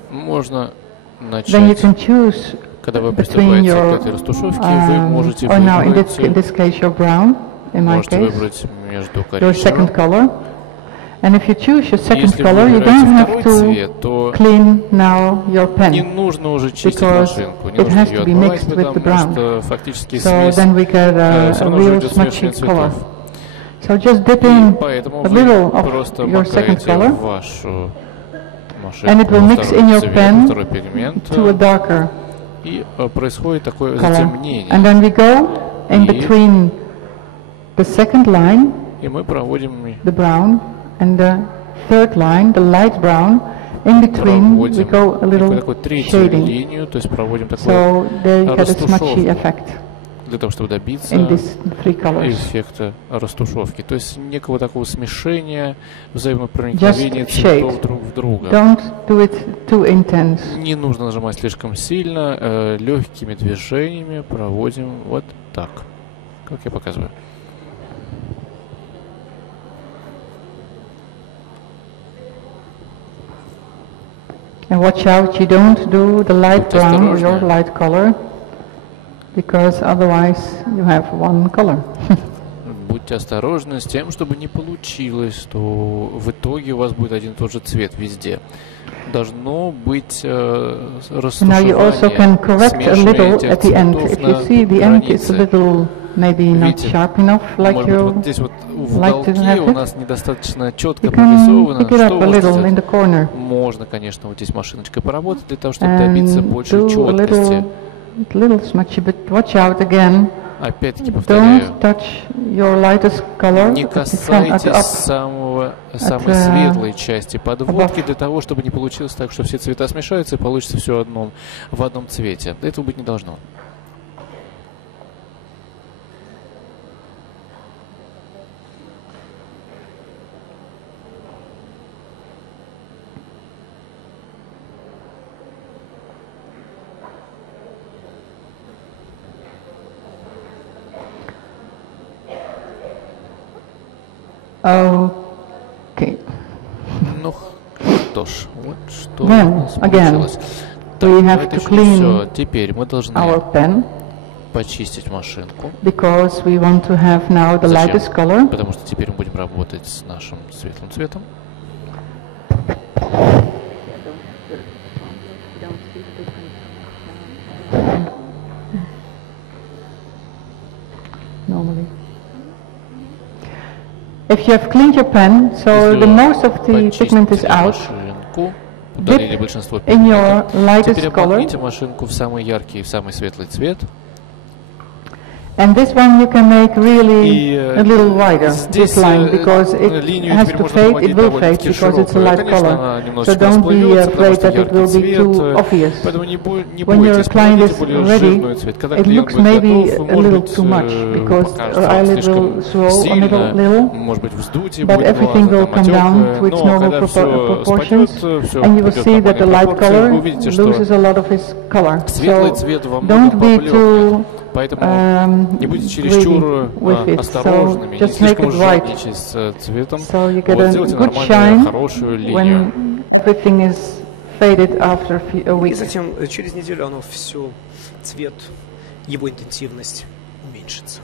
можно then you начать. can choose Когда вы between приступаете your, к этой растушевке, вы можете or now in выбрать, this case your brown, in my можете case, выбрать между your second коричневым. color. And if you choose your second Если вы color, you выбираете don't have второй to цвет, то clean now your не pen, нужно уже чистить because машинку, не it нужно has ее to be отмывать, mixed with the потому brown. что фактически So смесь then we get все a равно уже real идет smudgy смешивание color. цветов. So just dip И in поэтому a little вы of просто your second макаете color, вашу and it машинку will во mix второй in your цвет, pen второй пигмент, to a darker И происходит такое затемнение. And then we go in between the second line, и мы проводим the brown, and the third line, the light brown. In between, we go a little shading. Линию, то есть проводим So there you get a smudgy effect. Для того, чтобы добиться эффекта растушевки. То есть некого такого смешения, взаимопроникновения цветов друг в друга. Don't do it too intense. Не нужно нажимать слишком сильно, легкими движениями проводим вот так, как я показываю. And watch out, you don't do the light brown or your light color, because otherwise you have one color. Будьте осторожны с тем, чтобы не получилось, что в итоге у вас будет один и тот же цвет везде. Должно быть Now you also can correct a little at the end. If you see the end is a little maybe not sharp enough, like you like to have у нас недостаточно четко прорисовано, что можно, конечно, вот здесь машиночкой поработать для того, чтобы добиться большей четкости. Little smudgy, but watch out again. Опять-таки повторяю, не касайтесь самой светлой части подводки для того, чтобы не получилось так, что все цвета смешаются и получится все в одном цвете. Этого быть не должно. Okay. Ну что ж, вот что у нас получилось. We have to clean Теперь мы должны our pen, почистить машинку. Because we want to have now the lightest color. Потому что теперь мы будем работать с нашим светлым цветом. Normally. If you have cleaned your pen, so the most of the pigment is out, dip in your lightest color. Теперь машинку в самый яркий, в самый светлый цвет. And this one you can make really a little wider, this line, because it has to fade, it will fade, because it's a light color. So don't be afraid that it will be too obvious. When your client is ready, it looks maybe a little too much, because the eyelid will swell a little, but everything will come down to its normal proportions, and you will see that the light color loses a lot of its color. So don't be too не будьте чересчур осторожными, не слишком жадничайте с цветом. Вот сделайте нормальную, хорошую линию. И затем через неделю оно все, цвет, его интенсивность уменьшится.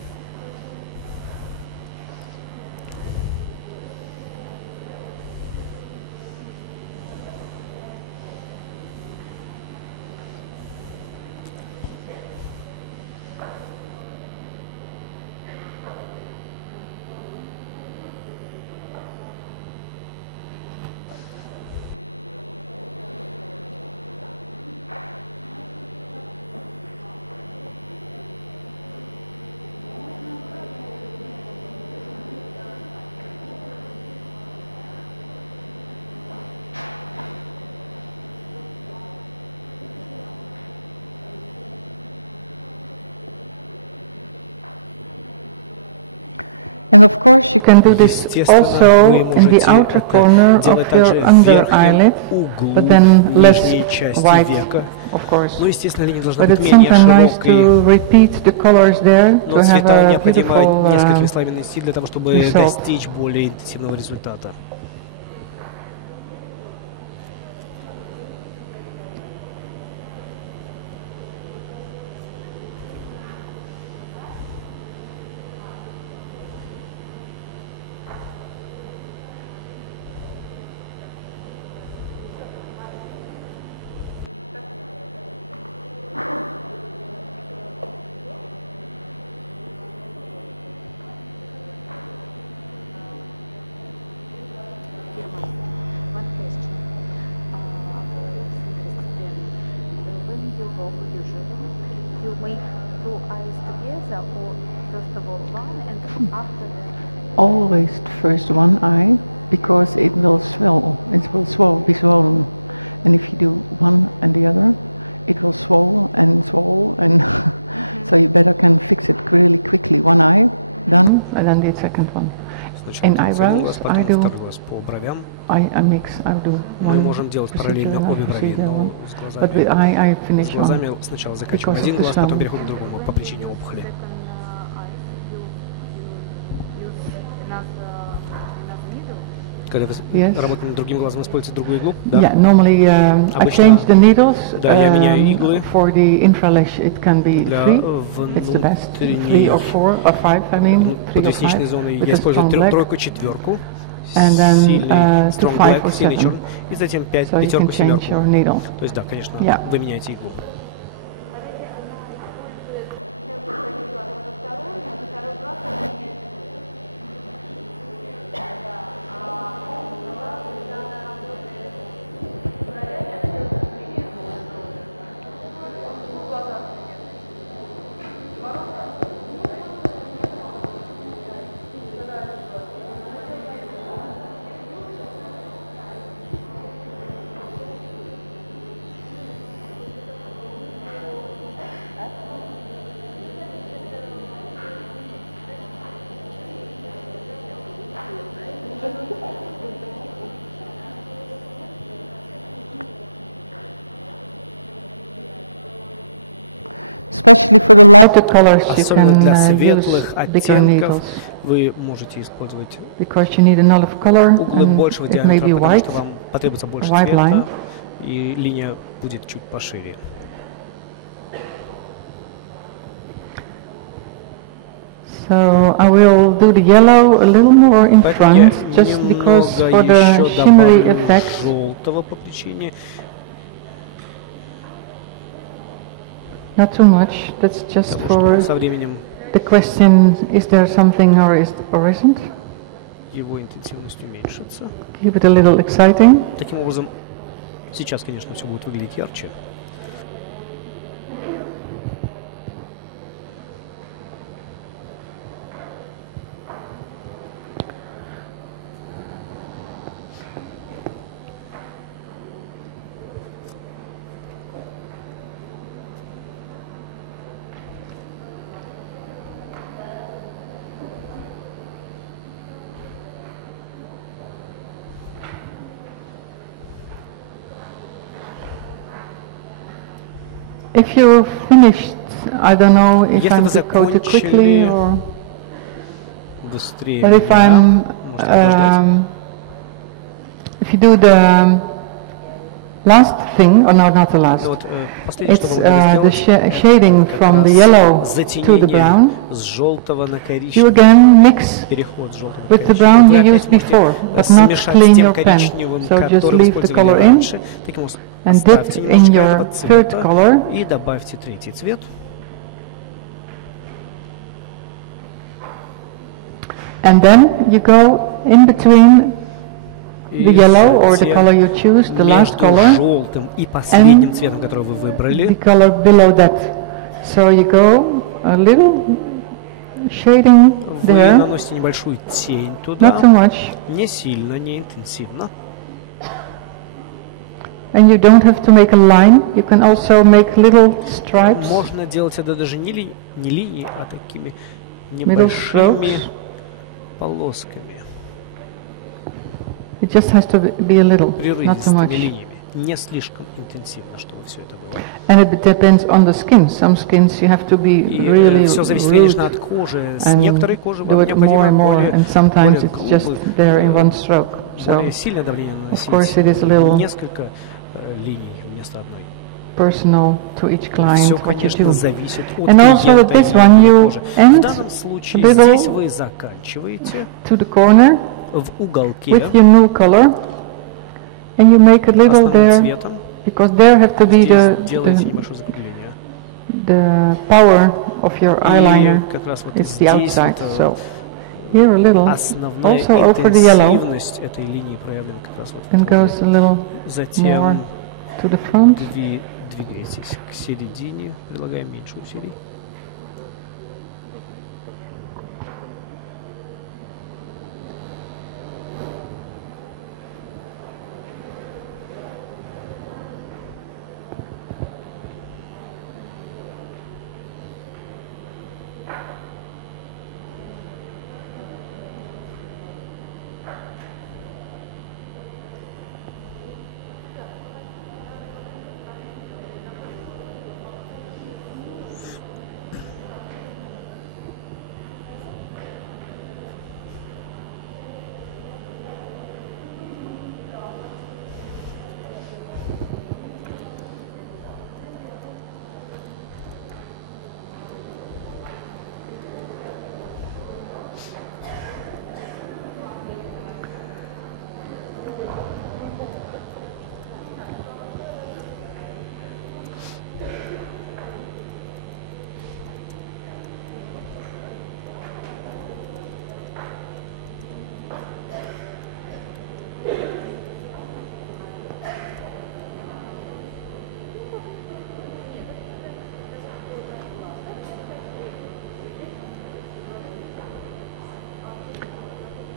You can do this also in the outer corner of your under eyelid, but then less white, of course. But it's sometimes nice to repeat the colors there to have a beautiful result. And then the second one. In eyebrows, I do. I mix. I do one. Мы можем делать параллельно обе брови, но с глазами. But I finish с глазами сначала заканчиваем один глаз, потом переходим к другому по причине опухоли. Когда вы работаете над другим глазом, используете другую иглу? Да. Yeah, normally I change the needles. Да, я меняю иглы. For the infralash, it can be 3. It's the best. 3 or 4 or 5. I mean, 3 or 5. Зоны я использую тройку, четверку. And then to 5 or 7. И затем 5, so пятерку, семерку. То есть да, конечно, вы меняете иглу. Особенно для светлых оттенков вы можете использовать углы большего диаметра, потому что вам потребуется больше цвета, и линия будет чуть пошире. So I will do the yellow a little more in front, just because for the shimmery effect. Желтого по причине. Not too much. That's just for the question: is there something or isn't? Его интенсивность уменьшится. Keep it a little exciting. Таким образом, сейчас, конечно, все будет выглядеть ярче. If you're finished, I don't know if I'm going to quickly or. But if I'm, if you do the last thing, or no, not the last. It's the shading from the yellow to the brown. You again mix with the brown you used before, but not clean your pen. So just leave the color in and dip in your third color. И добавьте третий цвет. And then you go in between the yellow or the color you choose, the last color, and цветом, который вы выбрали, the color below that. So you go a little shading there, вы наносите небольшую тень туда, not too much, не сильно, не интенсивно. And you don't have to make a line. You can also make little stripes. Можно делать это даже не линии, а такими небольшими полосками. It just has to be a little, not too much. Не слишком интенсивно, чтобы все это было. And it depends on the skin. Some skins you have to be really все зависит, конечно, от кожи. С некоторой кожи do it more and more, and sometimes it's just there in one stroke. So, сильное давление of course, it is a little несколько линий вместо одной. Personal to each client what you do. And also with this one, you end a little to the corner with your new color, and you make a little there, because there have to be the power of your eyeliner. It's the outside, so here a little, also over the yellow, and goes a little more to the front. Двигаетесь к середине, прилагаем меньшую усилий.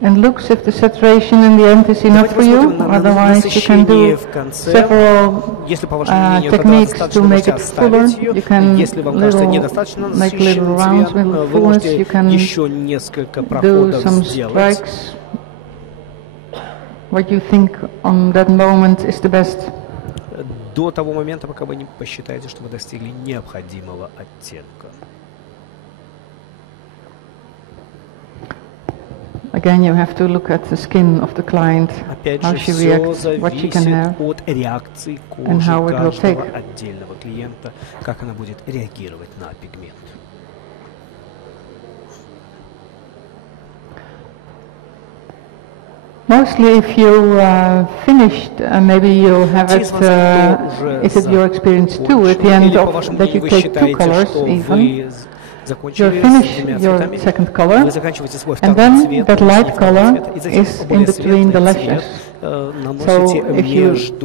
and looks if the saturation in the end is enough for you. Otherwise, you can do several techniques to make it fuller. You can make little rounds with fullness. You can do some strikes. What you think on that moment is the best. До того момента, пока вы не посчитаете, что вы достигли необходимого оттенка. Again, you have to look at the skin of the client, how she reacts, what she can have, от реакции кожи and how it will take. каждого отдельного клиента, как она будет реагировать на пигмент. Mostly, if you finished, maybe you have it. Is it your experience too? At the end of that, you take two colors even. You finish your second color, and then that light color is in between the lashes. So if you should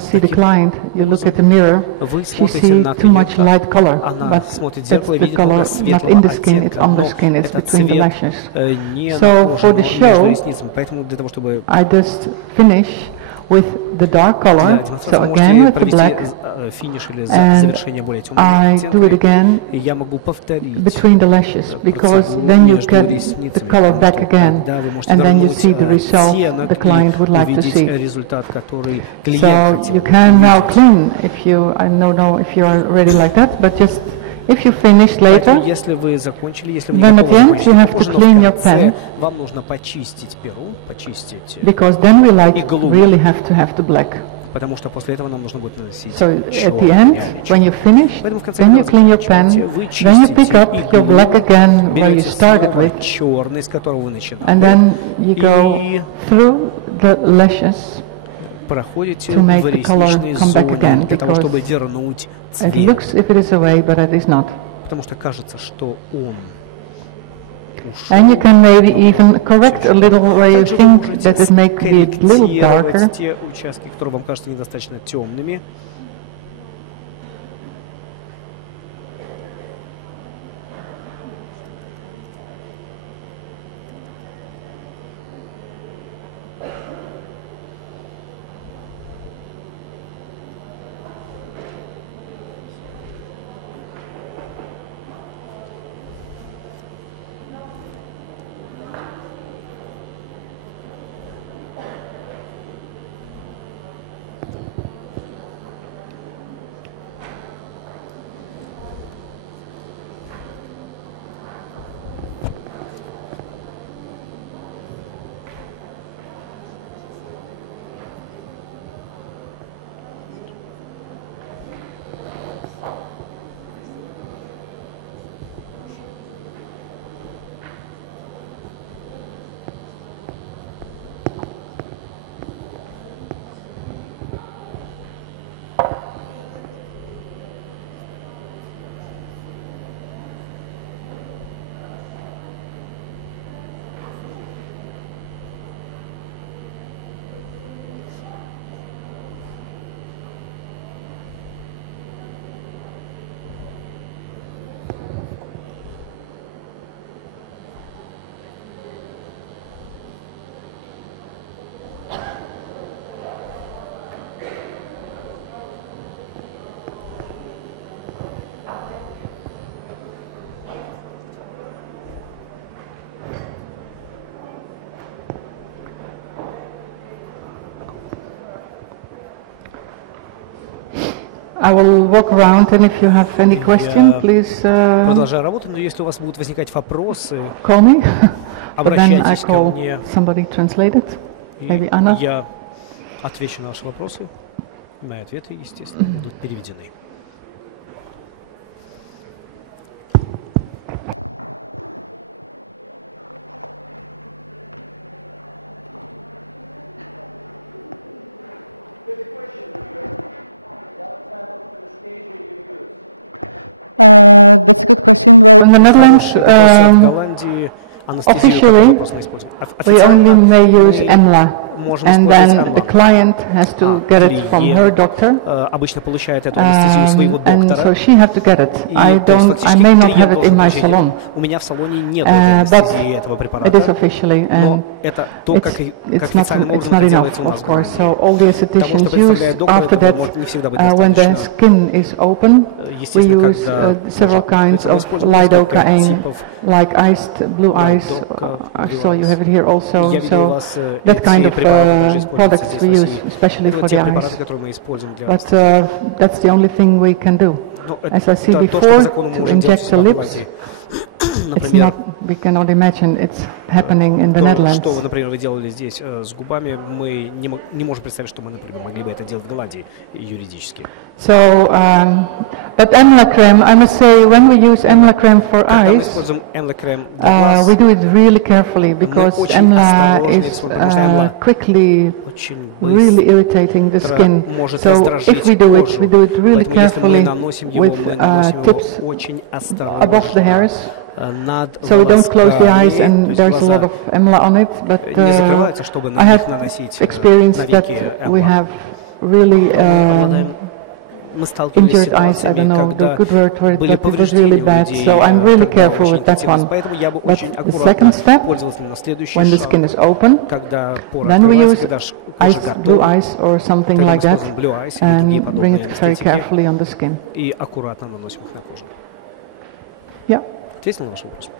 see the client, you look at the mirror, she sees too much light color, but that's the color not in the skin, it's on the skin, it's between the lashes. So for the show, I just finish with the dark color, so again with the black, and I do it again between the lashes, because then you get the color back again, and then you see the result the client would like to see. So you can now clean if you, I don't know if you are ready like that, but just if you finish later, then at the end you have to clean your pen, because then we really have to have the black. So at the end, when you finish, then you clean your pen, then you pick up your black again where you started with, and then you go through the lashes to make the color come back again, because it looks if it is away, but it is not. And you can maybe even correct a little where you think that it may be a little darker. I will walk around, and if you have any question, please продолжаю работать, но если у вас будут возникать вопросы, call me. обращайтесь ко мне. Somebody translate it. Maybe Anna. Я отвечу на ваши вопросы. Мои ответы, естественно, будут переведены. In the Netherlands, officially, we only may use EMLA. and then the client has to get it from her doctor, and so she has to get it. I may not have it in my salon, but it is officially, and it's not enough, of course. So all the estheticians use after that, when the skin is open, we use several kinds of lidocaine, like iced blue ice. I saw you have it here also. So that kind of products we use, especially for the eyes. But that's the only thing we can do. As I said before, to inject the lips, it's not, we cannot imagine it's happening in the Netherlands. Что, например, вы делали здесь с губами, мы не можем представить, что мы, например, могли бы это делать в Голландии юридически. So, but Amla cream, I must say, when we use Amla cream for eyes, we do it really carefully because Amla is quickly really irritating the skin. So if we do it really carefully with tips above the hairs. So we don't close the eyes, and there's a lot of Amla on it, but I have experienced that we have really injured eyes. I don't know the good word for it, but it was really bad, so I'm really careful with that one. But the second step, when the skin is open, then we use blue ice or something like that, and bring it very carefully on the skin. Yeah. Ответил на ваш вопрос?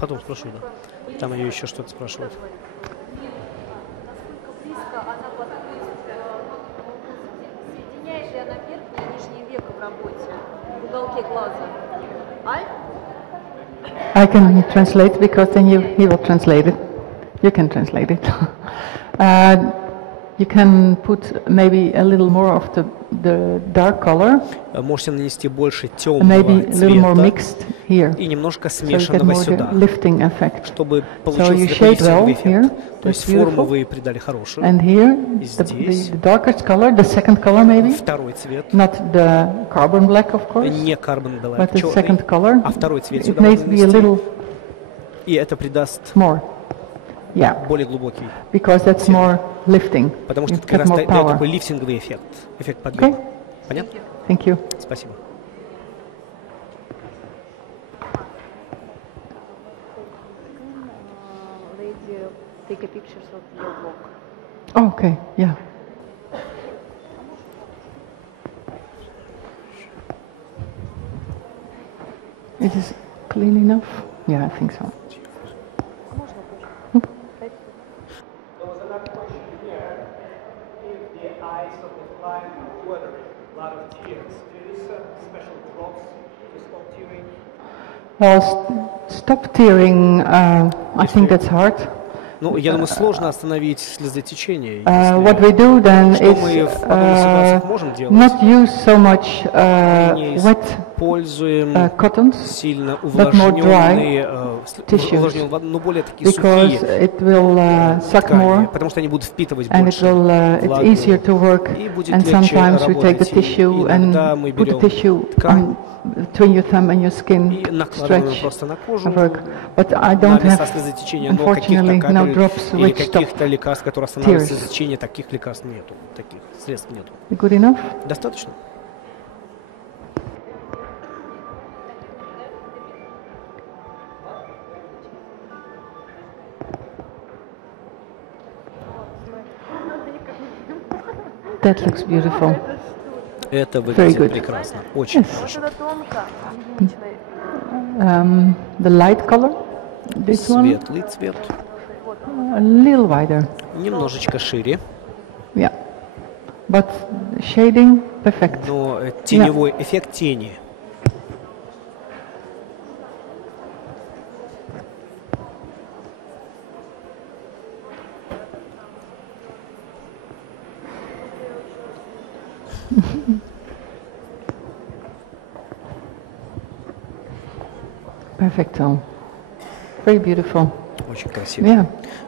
Потом спрошу, да. Там ее еще что-то спрашивают. Соединяешь ли она верхнее и нижнее веко в работе, в уголке глаза? I can translate because then he will translate it. You can translate it. You can put maybe a little more of the dark color. Можете нанести больше темного цвета и немножко смешанного сюда, чтобы получился лифтинговый эффект. То есть форму вы придали хорошую. And here, the darkest color, the second color maybe. Второй цвет. Not the carbon black, of course. Не carbon black, but the second color. А второй цвет сюда можно нанести. И это придаст более глубокий. Because that's more lifting. Потому что это как раз дает такой лифтинговый эффект, эффект подъема. Понятно? Thank you. Спасибо. Take a picture of your walk. Oh, okay, yeah. It is clean enough? Yeah, I think so. There was another question here. If the eyes of the client are watering, a lot of tears, there is special drops to stop tearing? Well, stop tearing, I think that's hard. Ну, я думаю, сложно остановить слезотечение. What we do then is not use so much wet cottons, but more dry tissues, because it will suck more, and it's easier to work. And sometimes we take the tissue and put the tissue on between your thumb and your skin, stretch and work. But I don't have, unfortunately, no drops which stop tears. Good enough? Достаточно. That looks beautiful. Это выглядит прекрасно, очень хорошо. The light color, this one. Светлый цвет. A little wider. Немножечко шире. Yeah, but shading perfect. Но теневой эффект тени. Perfecto. Very beautiful. Очень красиво. Yeah.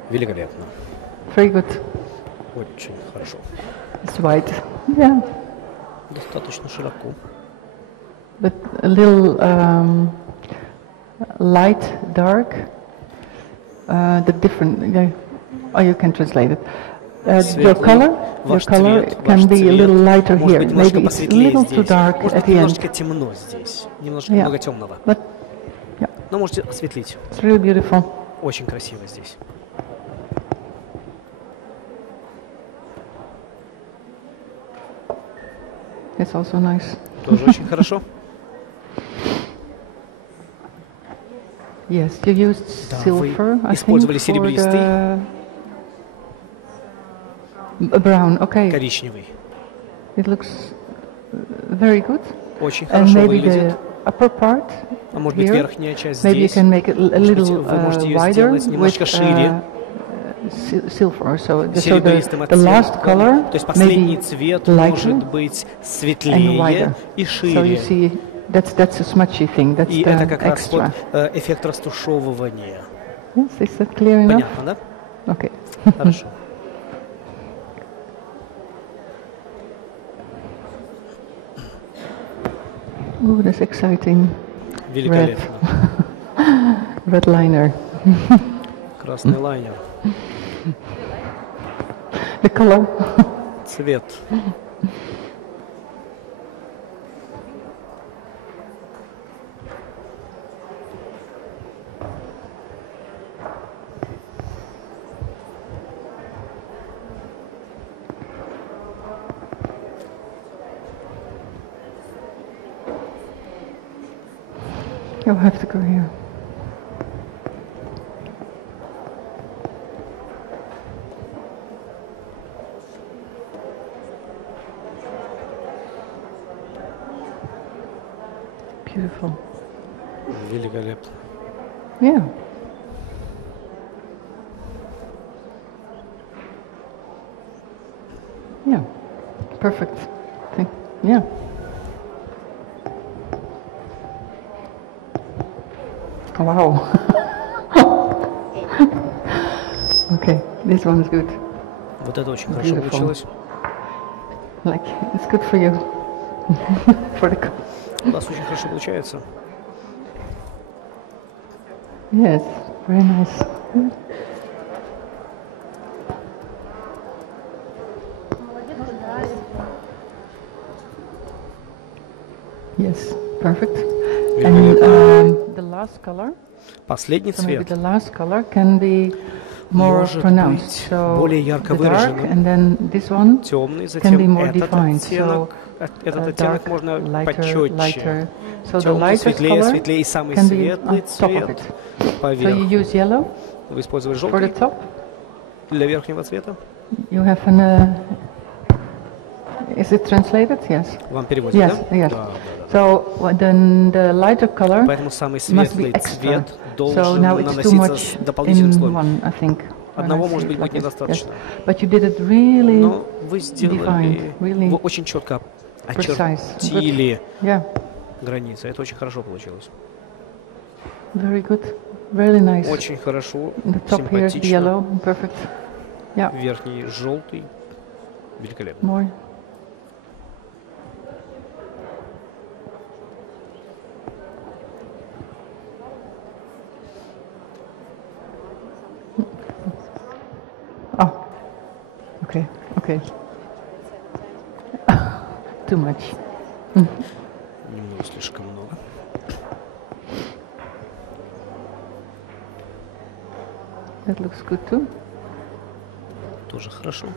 Великолепно. Very good. Очень хорошо. It's white. Yeah. Достаточно широко. But a little light, dark, the different, oh, you can translate it. Your color can be a little lighter here. Maybe it's a little too dark at the end. Немножко темно здесь, немножко много темного. But, но можете осветлить. It's really beautiful. Очень красиво здесь. It's also nice. Тоже очень хорошо. Yes, you used silver, I использовали think, серебристый. Brown, okay. Коричневый. It looks very good. Очень хорошо выглядит. Upper part А может быть, верхняя часть maybe you здесь. can make it a little Вы можете ее wider сделать немножко with шире. Silver. So Серебристым the last color то есть последний maybe цвет lighter может быть and светлее wider. и So you шире. see, that's a smudgy thing. That's И the это как раз extra. вот эффект растушевывания. Yes, is that clear enough? Понятно, да? Okay. Хорошо. Oh, that's exciting. Великолепно. Red liner. Красный лайнер. The color. Цвет. You'll have to go here. Beautiful. Великолепно. Yeah. Yeah. Perfect. Yeah. Wow. Okay, this one is good. Вот это очень хорошо Beautiful. получилось. Like, it's good for you. For the У вас очень хорошо получается. Yes, very nice. Yes, perfect. And the last color. Последний So maybe цвет the last color can be more может pronounced. быть So более ярко the dark, выраженным. and then this one темный, can be затем more этот defined. оттенок, So этот оттенок dark, можно lighter, почетче. lighter. So the Темный, lightest светлее, color светлее, и самый can be светлый on top of цвет it. So you поверх. use yellow Вы использовали for the желтый top. для верхнего цвета. You have an. Is it translated? Yes. Вам переводят, Yes. да? Yes. Да, да, да. So then the lighter color Поэтому самый must be светлый extra. цвет So должен now it's too наноситься much с дополнительным in слоем. one, I think. when Одного, I see может быть, it будет like this. недостаточно. Yes. But you did it really Но вы сделали, defined, really вы очень четко precise. очертили Yeah, границы. Это очень хорошо получилось. very good, really nice. Очень хорошо, The top here, the симпатично. yellow, perfect. Yeah, Верхний желтый. Великолепно. more. Oh, okay, okay. Too much. Немного, слишком много. That looks good too. Тоже хорошо.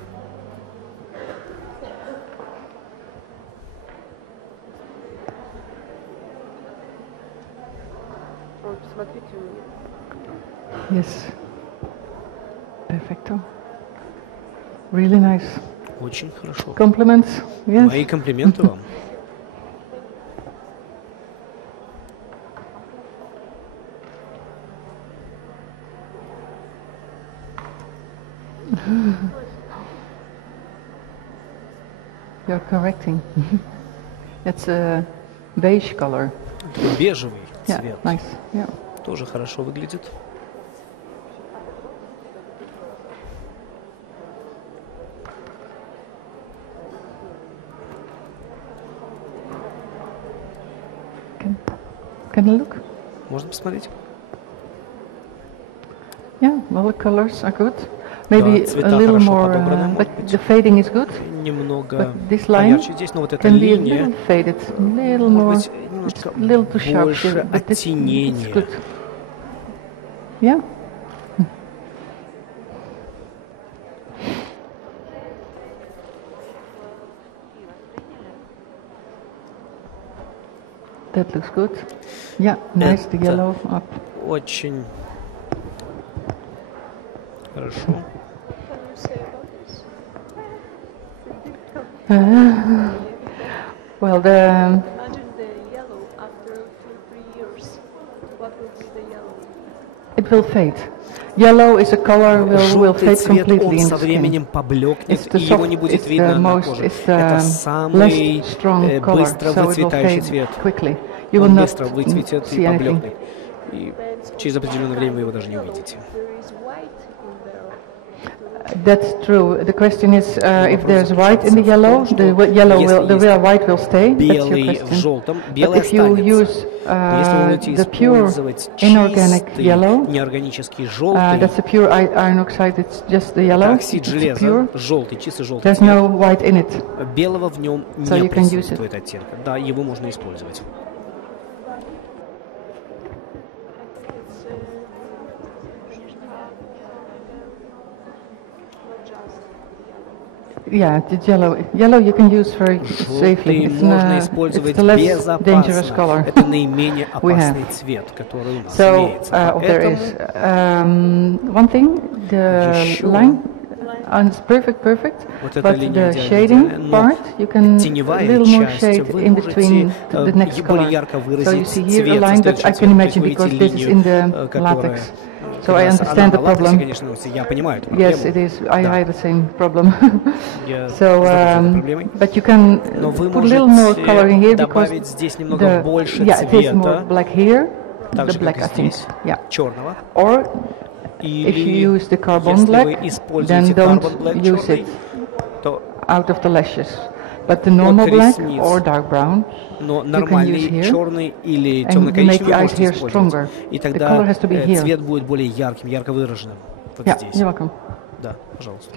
Yes. Perfecto. Really nice. Очень хорошо. Compliments. Yes. Мои комплименты вам. You're correcting. It's a beige color. Бежевый Yeah, цвет. nice. Yeah. Тоже хорошо выглядит. Can I look? Можно посмотреть? Yeah, well, the colors are good. Maybe a little more, but the fading is good. Немного this line здесь, но вот эта can be a линия, little faded, little more, it's a little too sharp. больше But it's оттенения. good. Yeah. That looks good. Yeah, nice, the yellow up. Очень хорошо. Well, the Imagine the yellow after 2-3 years. What will be the yellow? it will fade. Yellow is a color will Желтый fade цвет, completely он in со the временем skin. поблекнет, и его не будет видно на коже. Это самый быстро выцветающий цвет. Он быстро выцветет и поблекнет. И через определенное время вы его даже не увидите. That's true. The question is, if there's white in the yellow, the real white will stay. That's your question. But if you use the pure inorganic yellow, that's a pure iron oxide. It's just the yellow. Оксид железа, желтый, чистый желтый There's цвет. no white in it. Белого в нем So не you can use it. присутствует оттенка. Да, его можно использовать. Yeah, the yellow you can use very safely. Желтый можно использовать It's the less dangerous безопасно. color. Это наименее we have. опасный цвет, который у нас So имеется. there is one thing, the Еще line is perfect, вот эта but линия the идеально shading идеальная, но part you can a теневая little more часть shade вы in between можете the next более color. ярко So you выразить see here a цвет line that I can imagine То есть вы because видите this is линию, in the которая latex. So I understand the problem. Конечно, я понимаю эту Yes, проблему. it is. I had the same problem. Я So, знаком с этой проблемой. but you can Но вы put a little more можете color in here because добавить здесь немного больше it is more цвета, black here, так the же, black как I и think. здесь, Yeah. черного. Or Или if you use the carbon если black, вы then используете don't carbon black use черный, it то out of the lashes. But the normal black ресниц. or dark brown, но you can use нормальный here, черный или and темно-коричневый make the eyes можете here использовать. stronger. И The тогда color has to be here. цвет будет более ярким, ярко выраженным. Вот Yeah, здесь. you're welcome. Да, пожалуйста.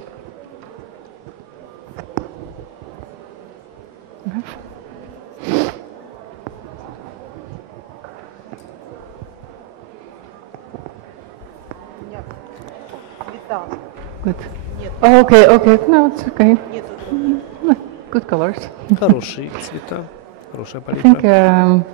Good. Oh, okay. No, it's okay. Good colors. Хорошие цвета, хорошая I think, палитра.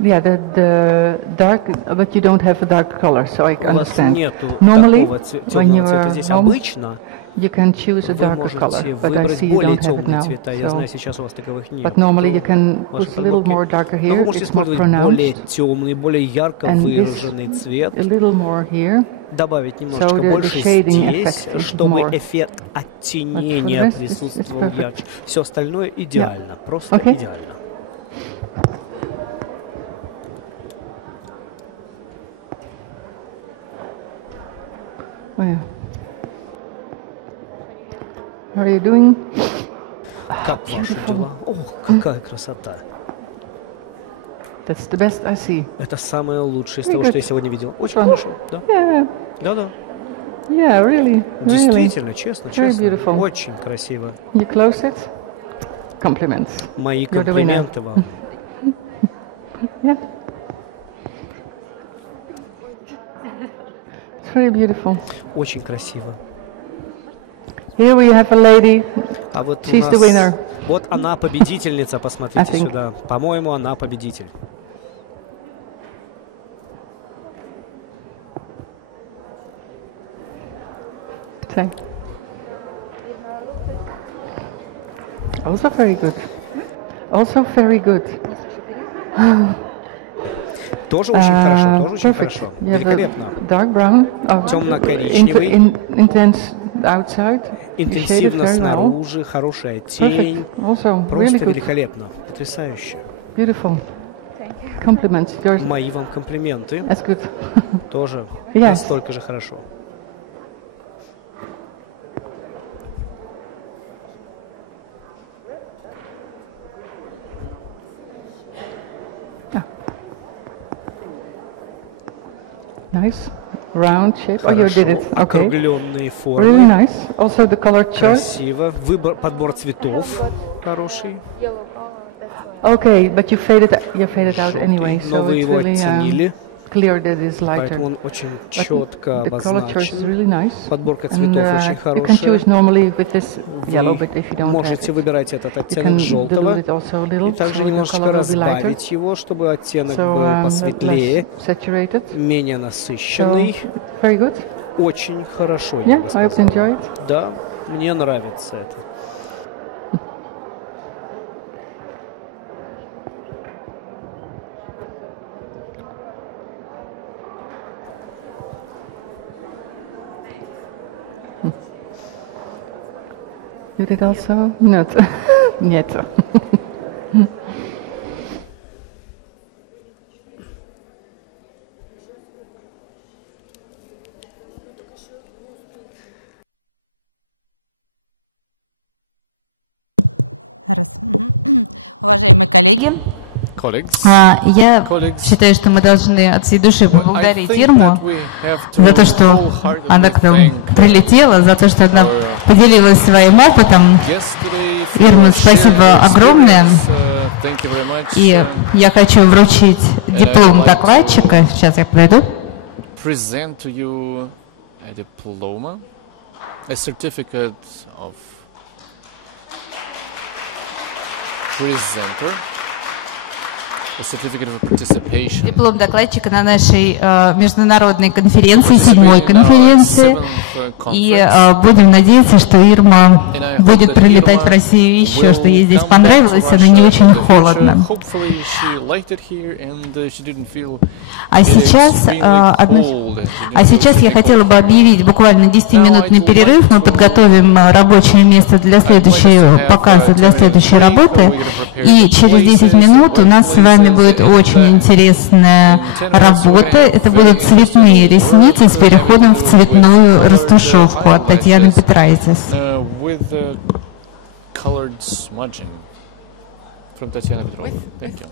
yeah, the dark, but you don't have a dark color, so I У вас understand. нету Normally, такого when you темного цвета are здесь. home, Обычно you can choose a вы darker можете color, but I выбрать see you более don't have it темные now. цвета. Я So, знаю, сейчас у вас таковых нет. but normally you can Ваши put a little подборки. more darker Но вы here. можете It's more использовать более pronounced, темный, более ярко and выраженный this цвет. a little more here. Добавить немножко the больше shading здесь, effect is чтобы more. эффект But for оттенения the rest, it's присутствовал perfect. ярче. Все остальное идеально, просто Okay. идеально. Oh, yeah. How are you doing? Как ваши дела? О, какая красота! That's the best I see. Это самое лучшее из Very того, good. что я сегодня видел. Очень Fun. хорошо, да? Yeah, Да-да. yeah, really. Действительно, честно, Very честно. beautiful. Очень красиво. You close it. Compliments. Мои You're the winner. комплименты вам. Yeah. It's very beautiful. Очень красиво. Here we have a lady. А вот у She's the winner. нас... Вот она победительница, посмотрите I think. сюда. По-моему, она победитель. Say. Also very good. Also very good. Тоже очень хорошо, тоже очень Perfect. хорошо. You have Великолепно. a dark brown, Темно-коричневый. intense outside. You shade it Интенсивно very well. снаружи, хорошая тень. Perfect. Also really Просто good. великолепно. Потрясающе. Beautiful. Compliments. Yours. Мои вам комплименты. That's good. Тоже Yes. настолько же хорошо. Nice. Round shape. Oh, you did it. Okay. Округленные формы. Really nice. Also the color choice. Красиво. Подбор цветов хороший. Okay, but you faded out anyway, so it's really clear that it's lighter. Поэтому он очень четко the color choice is really nice. Подборка цветов очень хорошая. You can choose normally with this yellow, but if you don't можете выбирать этот оттенок желтого и также немножко разбавить его, чтобы оттенок был посветлее, менее насыщенный. Very good. Очень хорошо. Yeah, I hope you enjoy it. Да, мне нравится это. You did also? Нет. Нет. Я считаю, что мы должны от всей души поблагодарить Ирму за то, что она к нам прилетела, за то, что она поделилась своим опытом. Ирма, спасибо огромное. И я хочу вручить диплом докладчика. Сейчас я подойду. Диплом докладчика на нашей международной конференции, 7-й конференции. И будем надеяться, что Ирма будет прилетать в Россию еще, что ей здесь понравилось, она не очень холодно. А сейчас я хотела бы объявить буквально 10-минутный перерыв. Мы подготовим рабочее место для следующего показа, для следующей работы. И через 10 минут у нас с вами будет очень интересная работа. Это будут цветные ресницы с переходом в цветную растушевку от Татьяны Петрайтис. Colored smudging from Tatiana Petrova. Thank you.